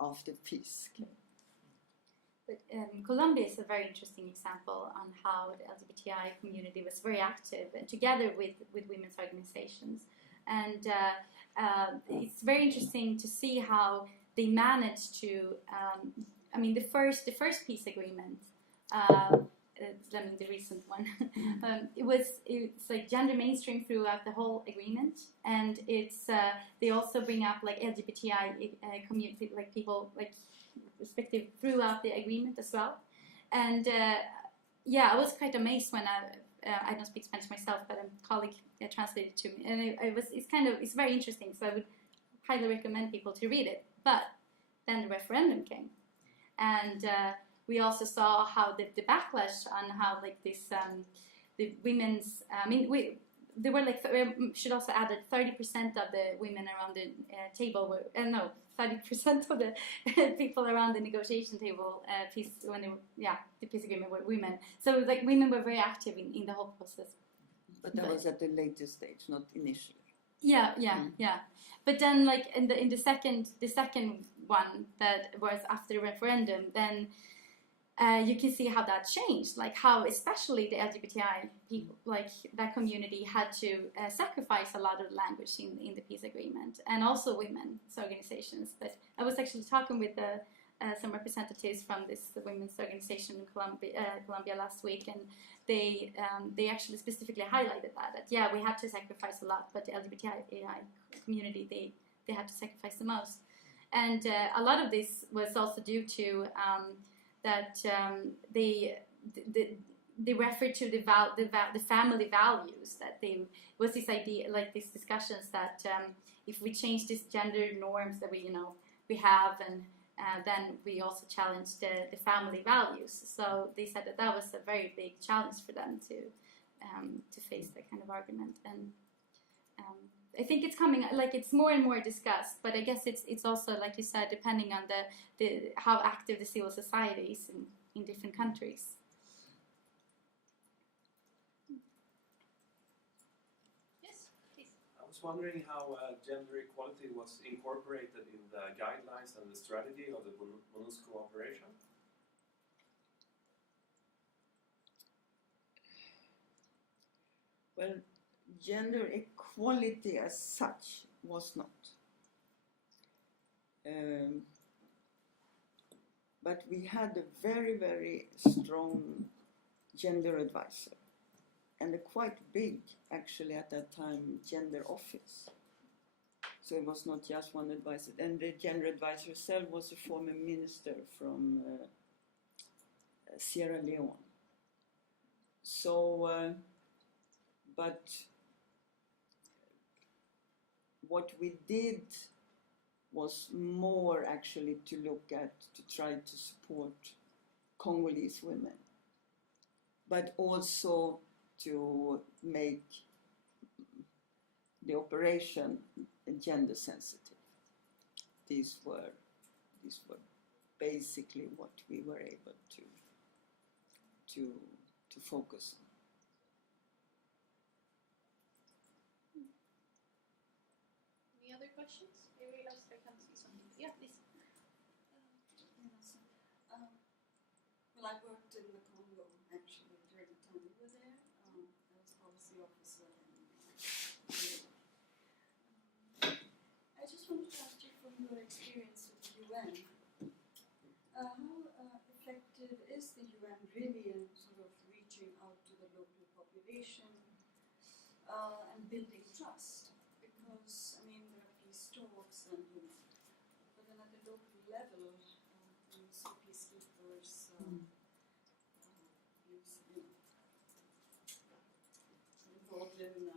after peace came. But Colombia is a very interesting example on how the LGBTI community was very active and together with women's organizations. And it's very interesting to see how they managed to, the first peace agreement, the recent one, it's like gender mainstream throughout the whole agreement, and it's they also bring up like LGBTI community, like people like perspective throughout the agreement as well. And I was quite amazed when I don't speak Spanish myself, but a colleague translated to me, and it's very interesting. So I would highly recommend people to read it. But then the referendum came, and we also saw how the backlash on how like this the women's. There were like should also add that 30% of the women around the table were 30% of the people around the negotiation table the peace agreement were women. So like women were very active in the whole process. But that was at the later stage, not initially. Yeah. But then like in the second one that was after the referendum, then you can see how that changed, like how especially the LGBTI people, like that community, had to sacrifice a lot of language in the peace agreement, and also women's organizations. But I was actually talking with some representatives from this women's organization in Colombia last week, and they actually specifically highlighted that we had to sacrifice a lot, but the LGBTI community they had to sacrifice the most, and a lot of this was also due to that they referred to the family values, that was this idea, like these discussions that if we change these gender norms that we have, and then we also challenge the family values. So they said that was a very big challenge for them to face that kind of argument. And I think it's coming, like it's more and more discussed, but I guess it's also, like you said, depending on the how active the civil society is in different countries. Yes, please. I was wondering how gender equality was incorporated in the guidelines and the strategy of the MONUSCO operation. Well, gender equality as such was not. But we had a very, very strong gender advisor, and a quite big, actually at that time, gender office. So it was not just one advisor. And the gender advisor herself was a former minister from Sierra Leone. So, but what we did was more actually to look at, to try to support Congolese women, but also to make the operation gender sensitive. These were basically what we were able to focus on. Any other questions? I realized I can't see something. Yeah, please. Well, I worked in the Congo actually during the time we were there. I was policy officer. I just wanted to ask you from your experience with the UN, how effective is the UN really in sort of reaching out to the local population and building trust? Because, I mean, there are peace talks and, but then at the local level, you see peacekeepers involved in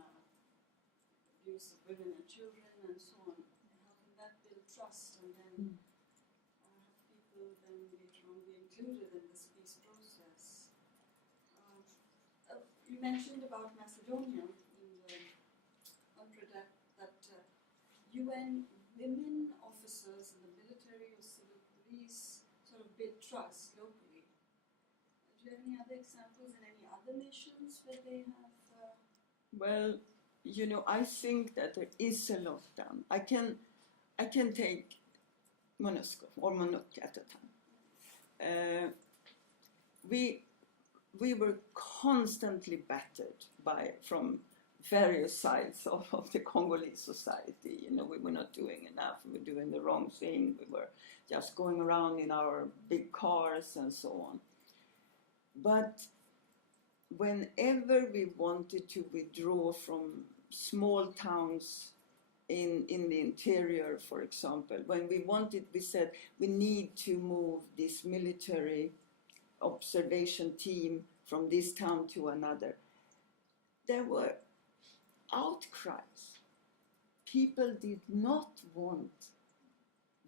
abuse of women and children and so on. How can that build trust and then have people then later on be included in this peace process? You mentioned about Macedonia in the UNTREDAC that UN women officers in the military or civil police sort of build trust locally. Do you have any other examples in any other missions where they have? Well, you know, I think that there is a lot done. I can take MONUSCO or MONUC at the time. We were constantly battered from various sides of the Congolese society. You know, we were not doing enough. We were doing the wrong thing. We were just going around in our big cars and so on. But whenever we wanted to withdraw from small towns in the interior, for example, when we said we need to move this military observation team from this town to another, there were outcries. People did not want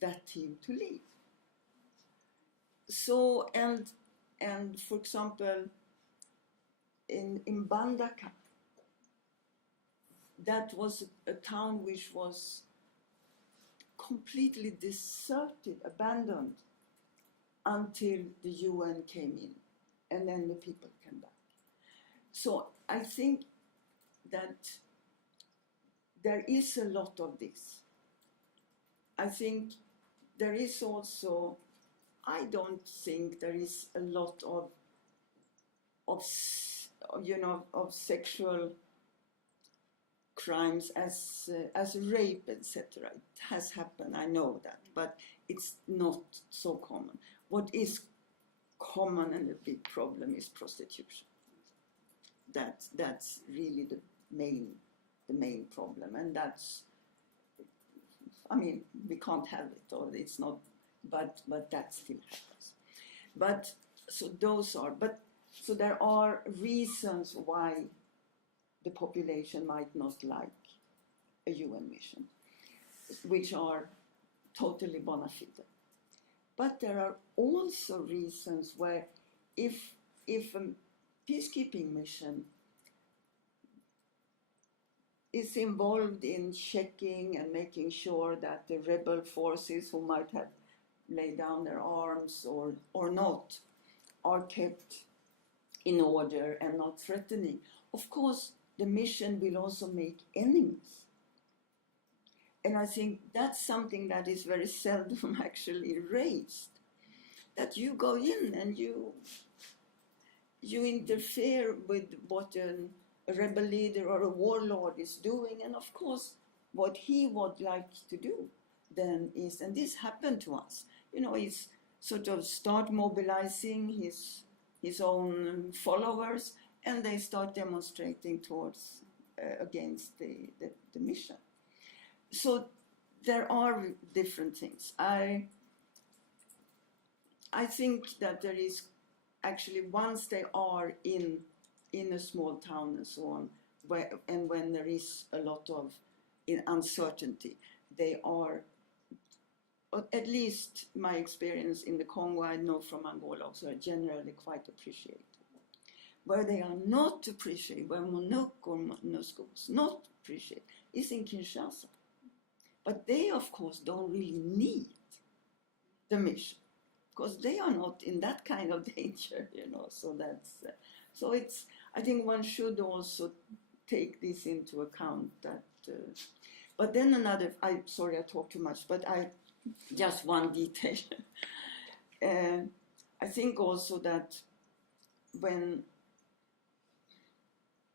that team to leave. So, and for example, in Mbandaka, that was a town which was completely deserted, abandoned, until the UN came in, and then the people came back. So I think that there is a lot of this. I think there is also, I don't think there is a lot of sexual crimes as rape, etc. It has happened, I know that, but it's not so common. What is common and a big problem is prostitution. That's really the main problem, and that's, I mean, we can't have it, or it's not, but that still happens. But so those are, so there are reasons why the population might not like a UN mission, which are totally bona fide. But there are also reasons where if a peacekeeping mission is involved in checking and making sure that the rebel forces who might have laid down their arms or not are kept in order and not threatening, of course the mission will also make enemies. And I think that's something that is very seldom actually raised. That you go in and you interfere with what a rebel leader or a warlord is doing, and of course what he would like to do then is, and this happened to us, you know, is sort of start mobilizing his own followers, and they start demonstrating towards against the mission. So there are different things. I think that there is actually, once they are in a small town and so on, and when there is a lot of uncertainty, they are, at least my experience in the Congo, I know from Angola also, are generally quite appreciated. Where they are not appreciated, where MONUC or MONUSCO is not appreciated, is in Kinshasa. But they, of course, don't really need the mission, because they are not in that kind of danger, So that's so it's. I think one should also take this into account. That, but then another. Sorry, I talk too much, but just one detail. I think also that when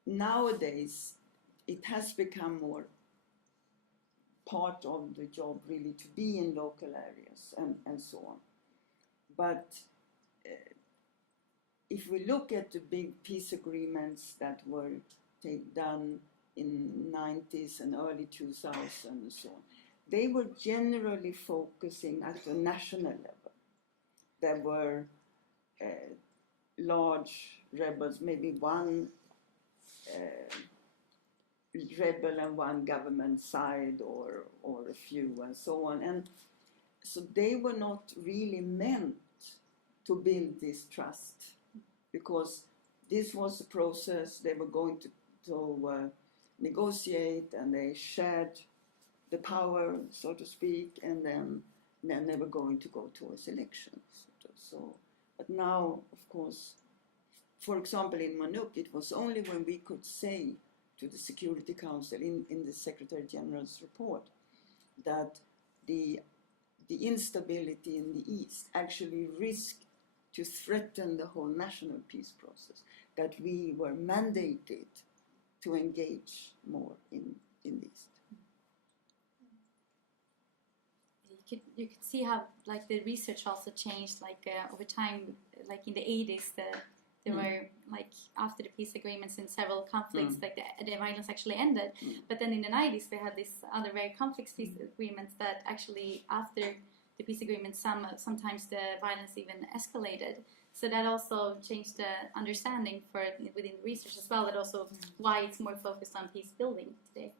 nowadays it has become more part of the job really to be in local areas and so on. But if we look at the big peace agreements that were done in 90s and early 2000s and so on, they were generally focusing at the national level. There were large rebels, maybe one rebel and one government side or a few and so on. And so they were not really meant to build this trust, because this was a process. They were going to negotiate, and they shared the power, so to speak, and then they were going to go towards elections. So, but now, of course, for example, in MONUC, it was only when we could say to the Security Council in the Secretary General's report that the instability in the East actually risked to threaten the whole national peace process, that we were mandated to engage more in the East. You could see how like the research also changed over time. Like in the 80s, there were like after the peace agreements in several conflicts, like the violence actually ended. But then in the 90s, they had this other very complex peace agreements that actually after the peace agreement, sometimes the violence even escalated. So that also changed the understanding within the research as well. That also why it's more focused on peace building today.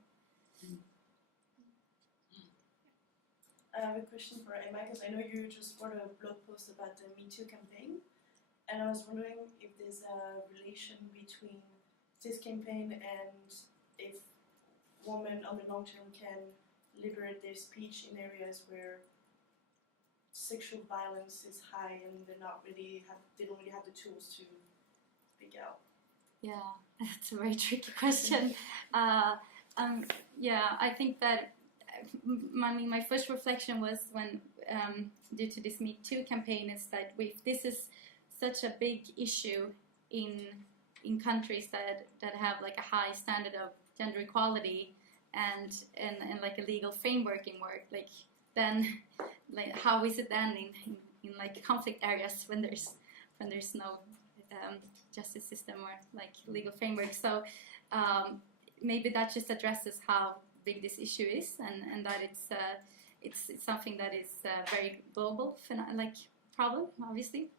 I have a question for Emma, because I know you just wrote a blog post about the Me Too campaign, and I was wondering if there's a relation between this campaign and if women on the long term can liberate their speech in areas where sexual violence is high and they don't really have the tools to speak out. Yeah, that's a very tricky question. I think that my first reflection was when, due to this Me Too campaign, is that this is such a big issue in countries that have like a high standard of gender equality and like a legal framework in work, then like how is it then in like conflict areas when there's no justice system or like legal framework? So maybe that just addresses how big this issue is, and that it's something that is very global problem, obviously.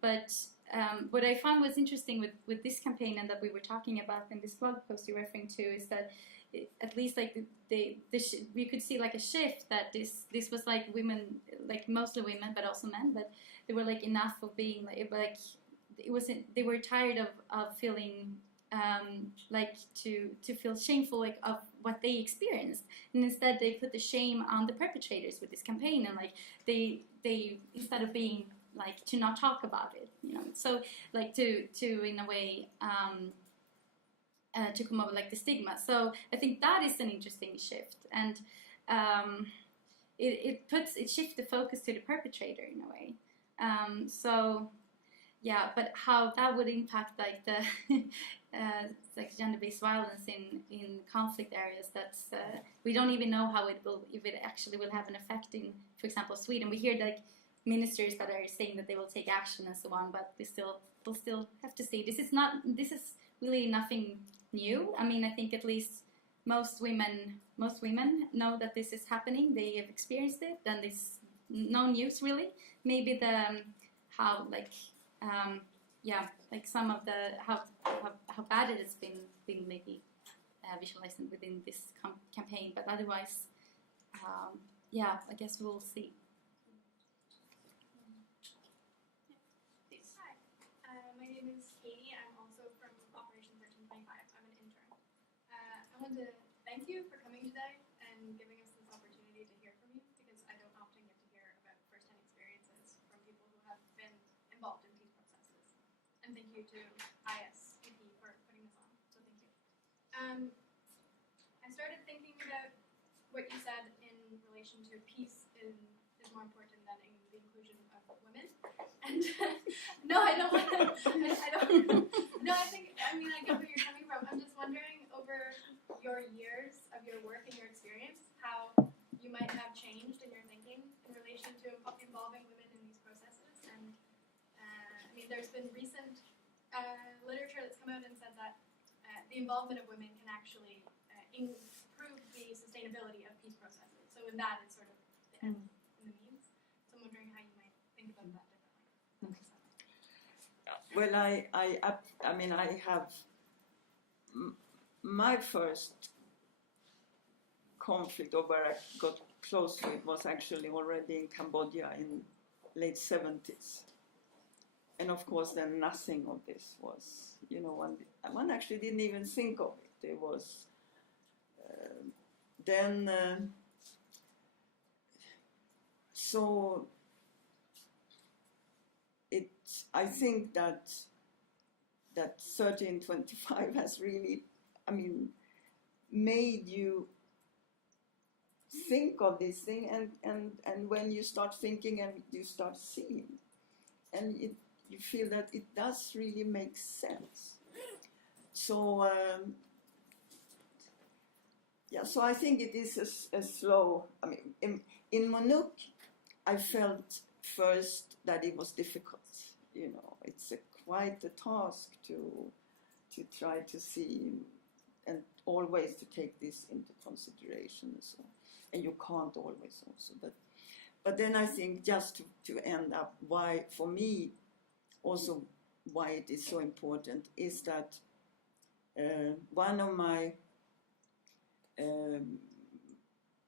But what I found was interesting with this campaign, and that we were talking about in this blog post you're referring to, is that at least like we could see like a shift, that this was like women, like mostly women but also men, but they were like enough of being like it wasn't, they were tired of feeling to feel shameful of what they experienced, and instead they put the shame on the perpetrators with this campaign, and like they instead of being like to not talk about it, so like to in a way to come over like the stigma. So I think that is an interesting shift, and it shifts the focus to the perpetrator in a way. So yeah, but how that would impact like the like gender-based violence in conflict areas, that's we don't even know how if it actually will have an effect in, for example, Sweden. We hear like ministers that are saying that they will take action and so on, but we'll still have to see. This is really nothing new. I mean, I think at least most women know that this is happening. They have experienced it, and it's no news really. Maybe the how like some of the how bad it has been maybe visualized within this campaign, but otherwise, I guess we'll see. Hi, my name is Katie. I'm also from Operation 1325. I'm an intern. I want to thank you for coming today and giving us this opportunity to hear from you, because I don't often get to hear about first-hand experiences from people who have been involved in peace processes. And thank you to ISDP for putting this on, so thank you. I started thinking about what you said in relation to peace is more important than the inclusion of women. And no, I don't. No, I get where you're coming from. I'm just wondering, over your years of your work and your experience, how you might have changed in your thinking in relation to involving women in these processes. And there's been recent literature that's come out and said that the involvement of women can actually improve the sustainability of peace processes. So in that, it's sort of the end and the means. So I'm wondering how you might think about that differently. Well, I have my first conflict, or where I got close to it, was actually already in Cambodia in late 70s. And of course, then nothing of this was, one actually didn't even think of it. It was so I think that 1325 has really, made you think of this thing, and when you start thinking and you start seeing, and you feel that it does really make sense. So so I think it is a slow. In Monuc, I felt first that it was difficult. It's quite a task to try to see and always to take this into consideration and so on. And you can't always also, but then I think just to end up, why for me also why it is so important is that one of my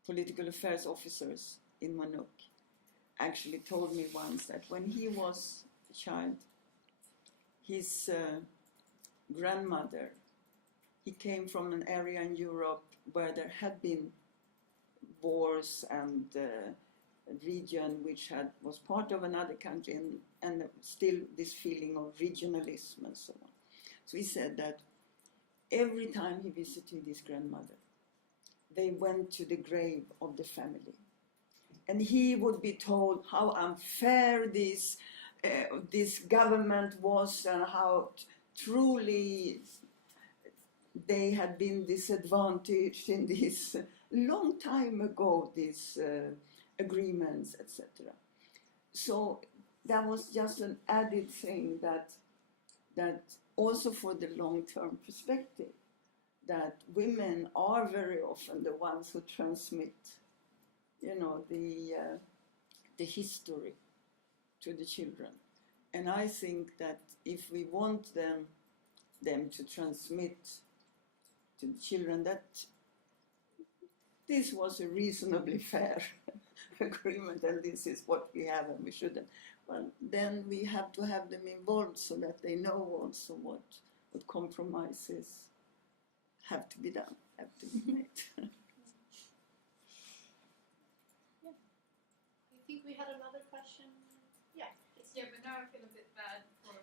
political affairs officers in Monuc actually told me once that when he was a child, his grandmother, he came from an area in Europe where there had been wars, and a region which was part of another country, and still this feeling of regionalism and so on. So he said that every time he visited his grandmother, they went to the grave of the family, and he would be told how unfair this government was, and how truly they had been disadvantaged in this long time ago, these agreements, etc. So that was just an added thing that also for the long-term perspective, that women are very often the ones who transmit, the history to the children. And I think that if we want them to transmit to the children that this was a reasonably fair agreement and this is what we have and we shouldn't, well, then we have to have them involved so that they know also what compromises have to be done, have to be made. I think we had another question. Yeah. Yeah, but now I feel a bit bad for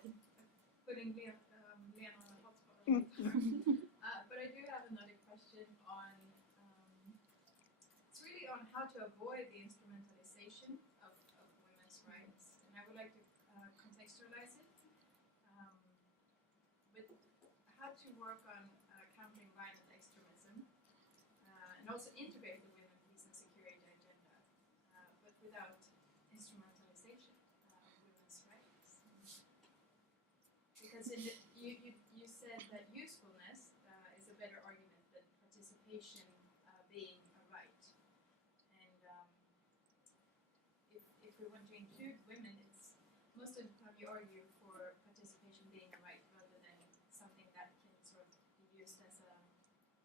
putting Lena on the hot spot. But I do have another question on, it's really on how to avoid the instrumentalization of women's rights. And I would like to contextualize it with how to work on countering violent extremism and also integrate the women, peace and security agenda, but without instrumentalization of women's rights. Because you said that usefulness is a better argument than participation. participation being a right. And if we want to include women, it's most of the time you argue for participation being a right rather than something that can sort of be used as a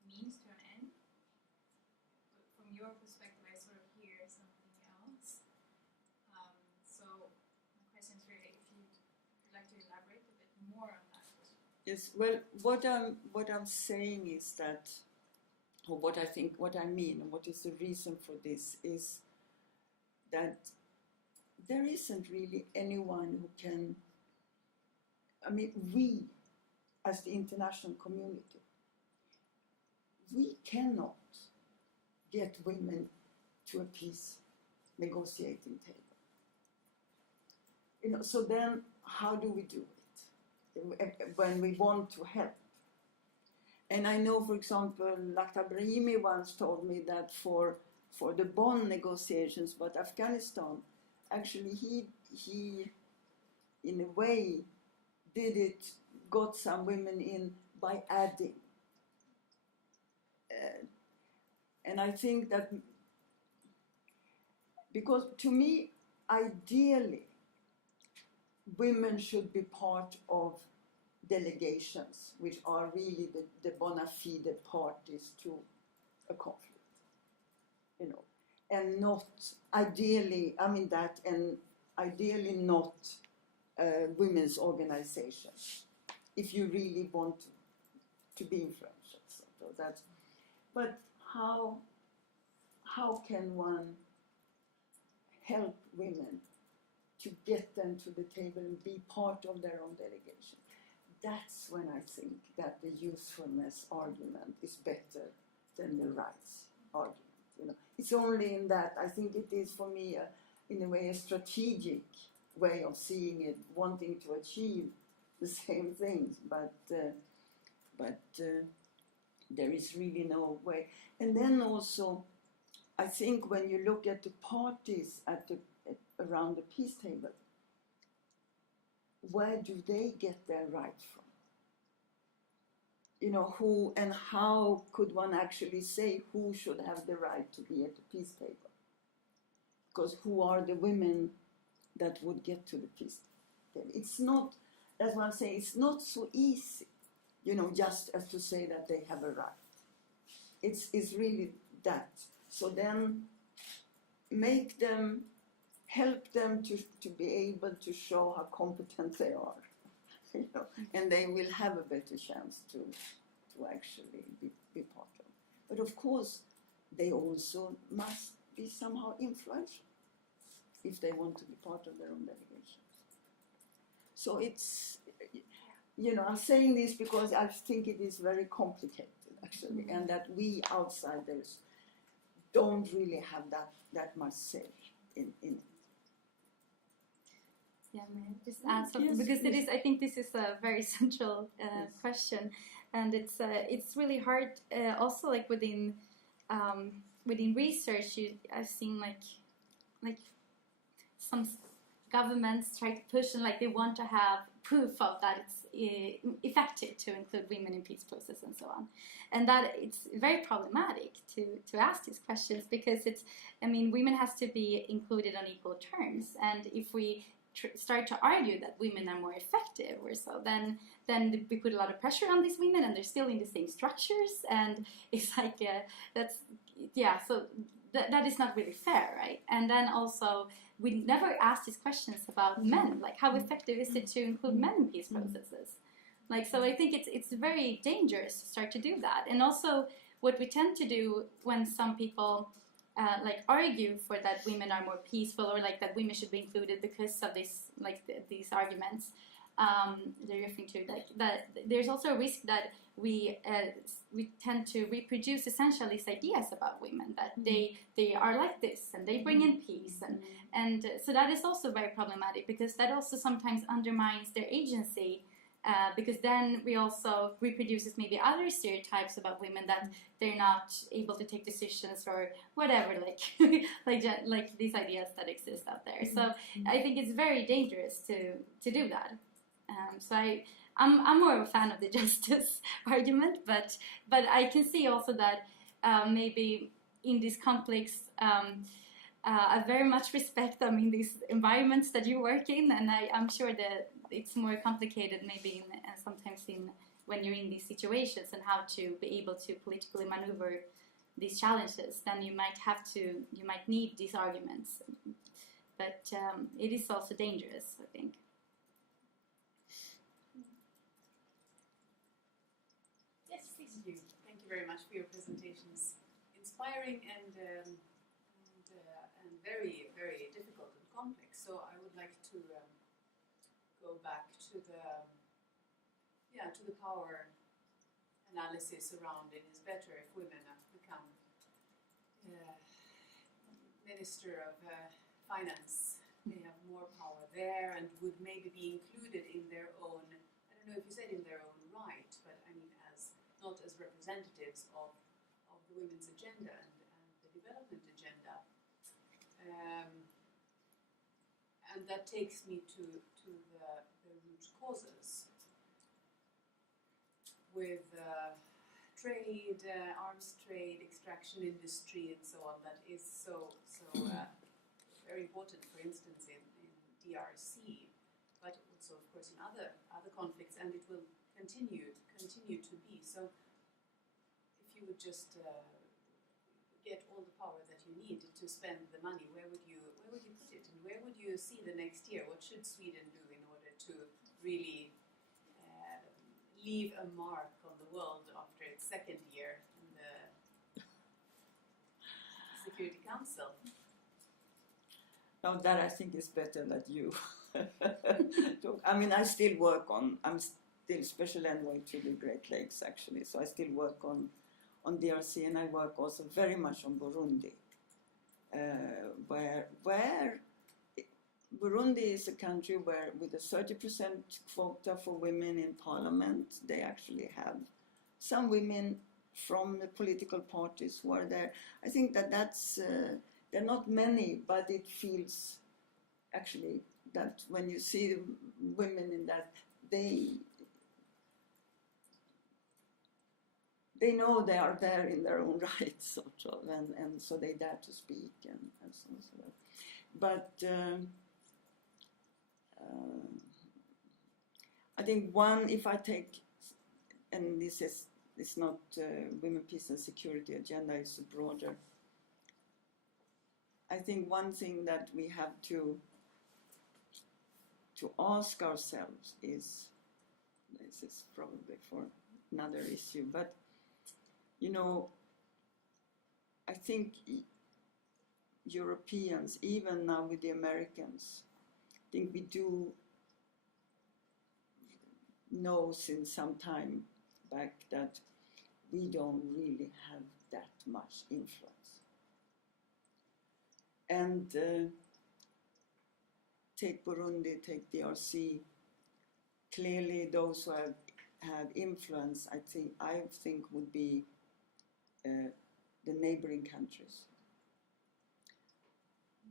means to an end. But from your perspective, I sort of hear something else. So my question is really if you'd like to elaborate a bit more on that. Yes, well, what I'm saying is that, or what I mean, and what is the reason for this is that there isn't really anyone who can, I mean, we, as the international community, we cannot get women to a peace negotiating table. You know, so then how do we do it when we want to help? And I know, for example, Lakhdar Brahimi once told me that for the bond negotiations with Afghanistan, actually he in a way got some women in by adding. And I think that, because to me, ideally, women should be part of delegations, which are really the bona fide parties to a conflict, you know, and not ideally, I mean that, and ideally not women's organizations, if you really want to be influential. So that's, but how can one help women to get them to the table and be part of their own delegation? That's when I think that the usefulness argument is better than the rights argument. You know, it's only in that I think it is for me, in a way, a strategic way of seeing it, wanting to achieve the same things, but there is really no way. And then also, I think when you look at the parties around the peace table, where do they get their right from? You know, who and how could one actually say who should have the right to be at the peace table? Because who are the women that would get to the peace table? It's not, that's what I'm saying, it's not so easy, you know, just as to say that they have a right. It's really that. So then make them, help them to be able to show how competent they are, you know, and they will have a better chance to actually be part of it. But of course, they also must be somehow influential if they want to be part of their own delegations. So it's, you know, I'm saying this because I think it is very complicated, actually, and that we outsiders don't really have that much say in it. Yeah, may I just add something? Yes, because please. it is, I think this is a very central question, and it's really hard. Also, like within research, I've seen like some governments try to push, and like they want to have proof of that it's effective to include women in peace process and so on, and that it's very problematic to ask these questions, because it's, I mean, women has to be included on equal terms, and if we start to argue that women are more effective or so, then we put a lot of pressure on these women, and they're still in the same structures, and it's like that's, yeah, so that is not really fair, right? And then also we never ask these questions about men, like how effective is it to include men in peace processes? Like, so I think it's very dangerous to start to do that. And also what we tend to do when some people like argue for that women are more peaceful, or like that women should be included because of this, like these arguments they're referring to, like that there's also a risk that we tend to reproduce essentially these ideas about women, that they are like this and they bring in peace, and so that is also very problematic, because that also sometimes undermines their agency. Because then we also reproduces maybe other stereotypes about women, that they're not able to take decisions or whatever, like these ideas that exist out there. So I think it's very dangerous to do that. So I'm more of a fan of the justice argument, but I can see also that maybe in this complex. I very much respect, these environments that you work in, and I'm sure that it's more complicated maybe sometimes when you're in these situations and how to be able to politically maneuver these challenges. Then you might need these arguments, but it is also dangerous, I think. Yes, please. Thank you very much for your presentations. Inspiring and very, very difficult and complex. So I would like to go back to the power analysis around it is better if women have become Minister of Finance. They have more power there and would maybe be included in their own, I don't know if you said in their own right, but I mean not as representatives of the women's agenda and the development agenda. And that takes me to the root causes with trade, arms trade, extraction industry, and so on. That is so very important, for instance, in DRC, but also, of course, in other conflicts, and it will continue to be. So, if you would just get all the power that you need to spend the money, where would you put it, and where would you see the next year? What should Sweden do in order to really leave a mark on the world after its second year in the Security Council? Now that I think is better that you talk. I still work on. I'm still special envoy to the Great Lakes, actually. So I still work on DRC, and I work also very much on Burundi, where Burundi is a country where, with a 30% quota for women in parliament, they actually have some women from the political parties who are there. I think that's there are not many, but it feels actually that when you see women in that, they know they are there in their own right, sort of, and so they dare to speak and so on and so forth. But I think if I take, and it's not Women, Peace and Security agenda, it's a broader. I think one thing that we have to ask ourselves is, this is probably for another issue, but I think Europeans, even now with the Americans, I think we do know since some time back that we don't really have that much influence. And take Burundi, take DRC, clearly those who have had influence, I think would be the neighboring countries.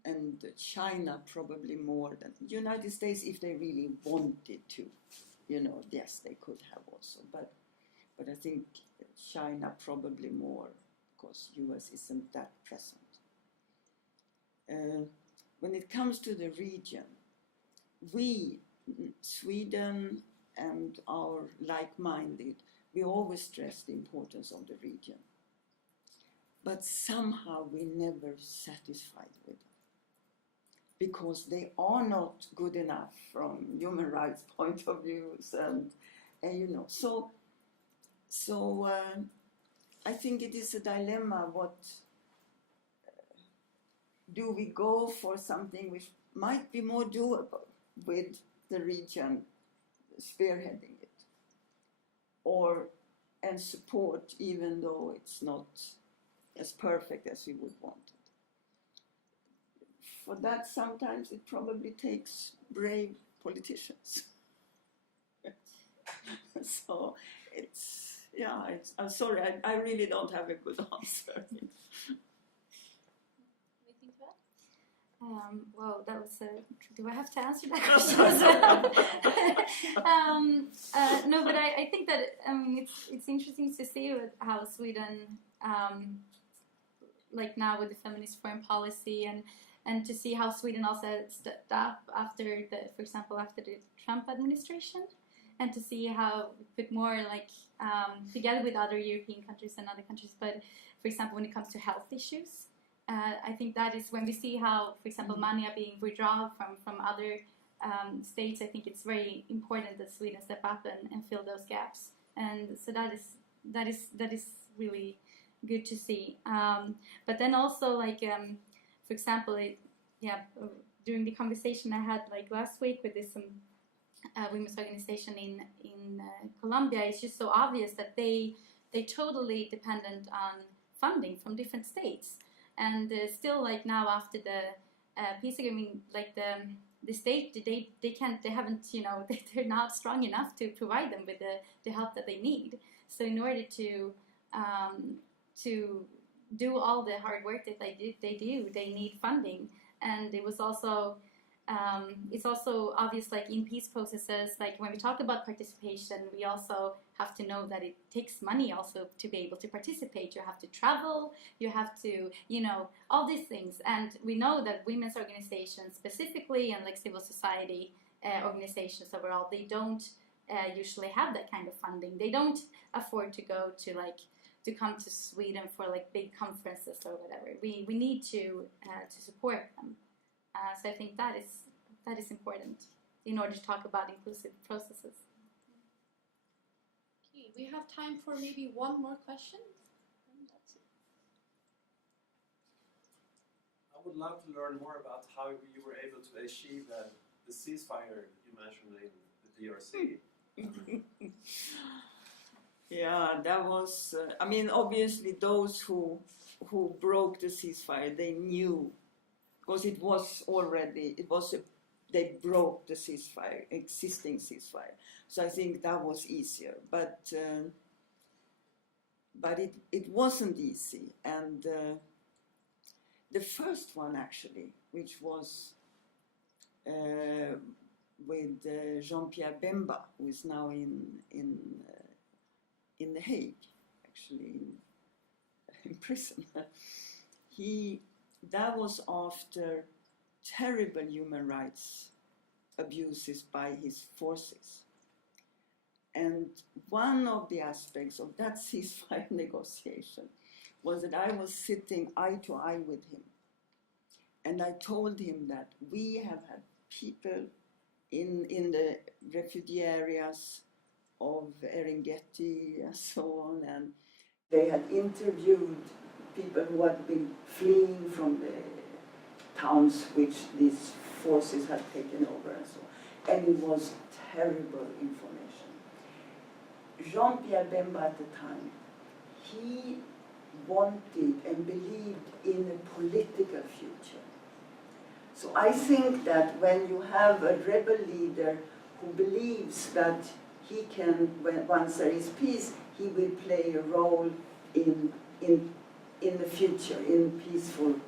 And China probably more than the United States, if they really wanted to. Yes, they could have also, but I think China probably more, because US isn't that present. When it comes to the region, we, Sweden and our like-minded, we always stress the importance of the region. But somehow we never satisfied with them, because they are not good enough from human rights point of views, and So I think it is a dilemma. What do we go for something which might be more doable with the region spearheading it, and support even though it's not as perfect as we would want it? For that, sometimes it probably takes brave politicians. So I'm sorry, I really don't have a good answer. Anything to Wow, that was do I have to answer that question as well? No, but I think that it's interesting to see how Sweden, like now with the feminist foreign policy, and to see how Sweden also stepped up after for example, after the Trump administration, and to see how we put more like together with other European countries and other countries, but for example, when it comes to health issues. I think that is when we see how, for example, money are being withdrawn from other states. I think it's very important that Sweden step up and fill those gaps, and so that is really good to see. But then also, like for example, during the conversation I had like last week with this women's organization in Colombia, it's just so obvious that they totally dependent on funding from different states. And still, like now after the peace agreement, like the state, they haven't, they're not strong enough to provide them with the help that they need. So in order to do all the hard work that they need funding. And it was also, it's also obvious, like in peace processes, like when we talk about participation, we also have to know that it takes money also to be able to participate. You have to travel, you have to, all these things. And we know that women's organizations specifically, and like civil society organizations overall, they don't usually have that kind of funding. They don't afford to go to come to Sweden for like big conferences or whatever. We need to support them. So I think that is important in order to talk about inclusive processes. Okay, we have time for maybe one more question. That's it. I would love to learn more about how you were able to achieve the ceasefire you mentioned in the DRC. Yeah, that was. Obviously, those who broke the ceasefire, they knew, because they broke the ceasefire, existing ceasefire. So I think that was easier, but it wasn't easy. And the first one actually, which was with Jean-Pierre Bemba, who is now in The Hague, actually in prison. That was after terrible human rights abuses by his forces. And one of the aspects of that ceasefire negotiation was that I was sitting eye to eye with him. And I told him that we have had people in the refugee areas of Eringeti and so on, and they had interviewed people who had been fleeing from the towns which these forces had taken over and so on. And it was terrible information. Jean-Pierre Bemba at the time, he wanted and believed in a political future. So I think that when you have a rebel leader who believes that he can, once there is peace, he will play a role in the future, in peaceful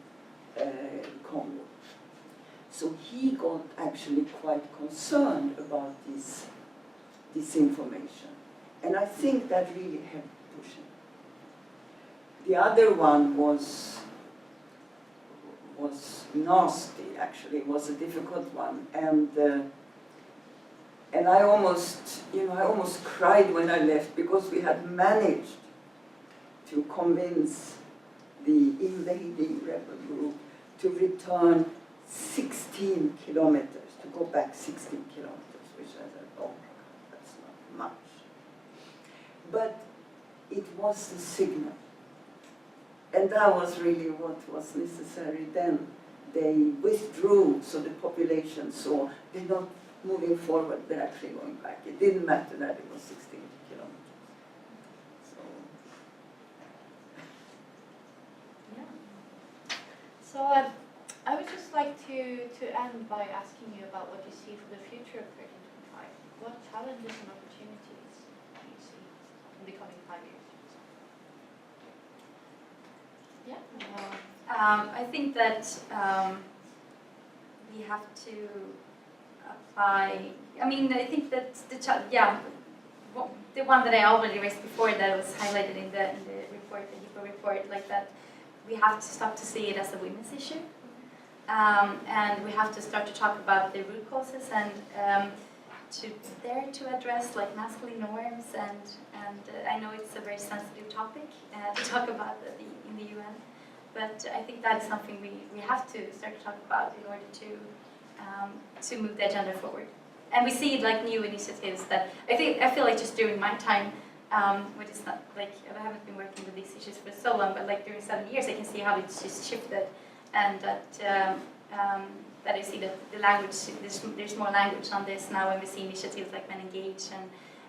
Congo. So he got actually quite concerned about this information. And I think that really helped push him. The other one was nasty, actually. It was a difficult one. And I almost cried when I left, because we had managed to convince the invading rebel group to return 16 kilometers, to go back 16 kilometers, which I said, oh, that's not much. But it was the signal. And that was really what was necessary then. They withdrew, so the population saw they're not moving forward, they're actually going back. It didn't matter that it was 16 kilometers. So, yeah. So I would just like to end by asking you about what you see for the future of 1325. What challenges and opportunities do you see in the coming 5 years? I think that we have to apply. I mean, I think that the one that I already raised before that was highlighted in the report, the HIPPO report, like that we have to stop to see it as a women's issue, and we have to start to talk about the root causes and to address like masculine norms and I know it's a very sensitive topic to talk about in the UN, but I think that is something we have to start to talk about in order to move the agenda forward. And we see like new initiatives that I feel like just during my time, which is not like I haven't been working with these issues for so long, but like during 7 years, I can see how it's just shifted, and that I see that the language there's more language on this now, and we see initiatives like Men Engage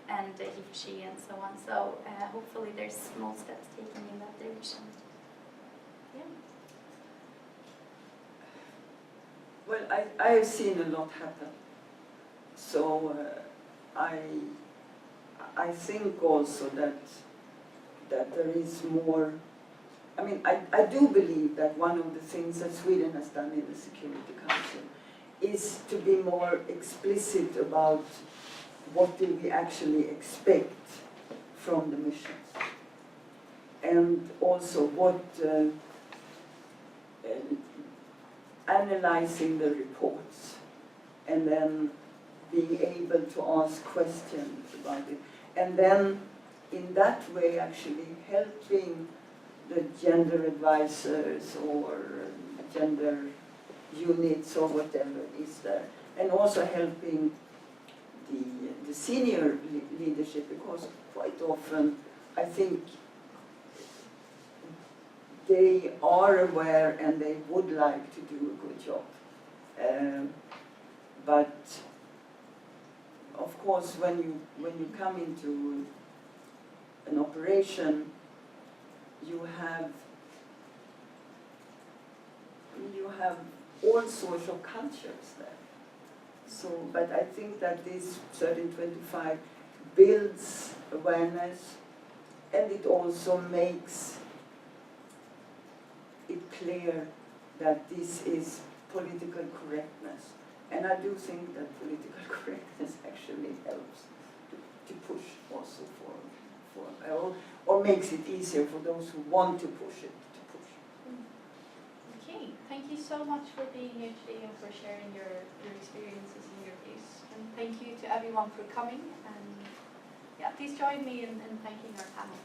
and he for she and so on. So hopefully there's small steps taken in that direction. Yeah. Well, I have seen a lot happen. So I think also that there is more. I mean, I do believe that one of the things that Sweden has done in the Security Council is to be more explicit about what do we actually expect from the missions, and also what analyzing the reports, and then being able to ask questions about it, and then in that way actually helping the gender advisors or gender units or whatever is there, and also helping the senior leadership, because quite often I think they are aware and they would like to do a good job, but of course when you come into an operation, you have all sorts of cultures there. So, but I think that this 1325 builds awareness, and it also makes it clear that this is political correctness. And I do think that political correctness actually helps to push also or makes it easier for those who want to push it to push. Okay, thank you so much for being here today and for sharing your experiences and your views. And thank you to everyone for coming. And yeah, please join me in thanking our panel.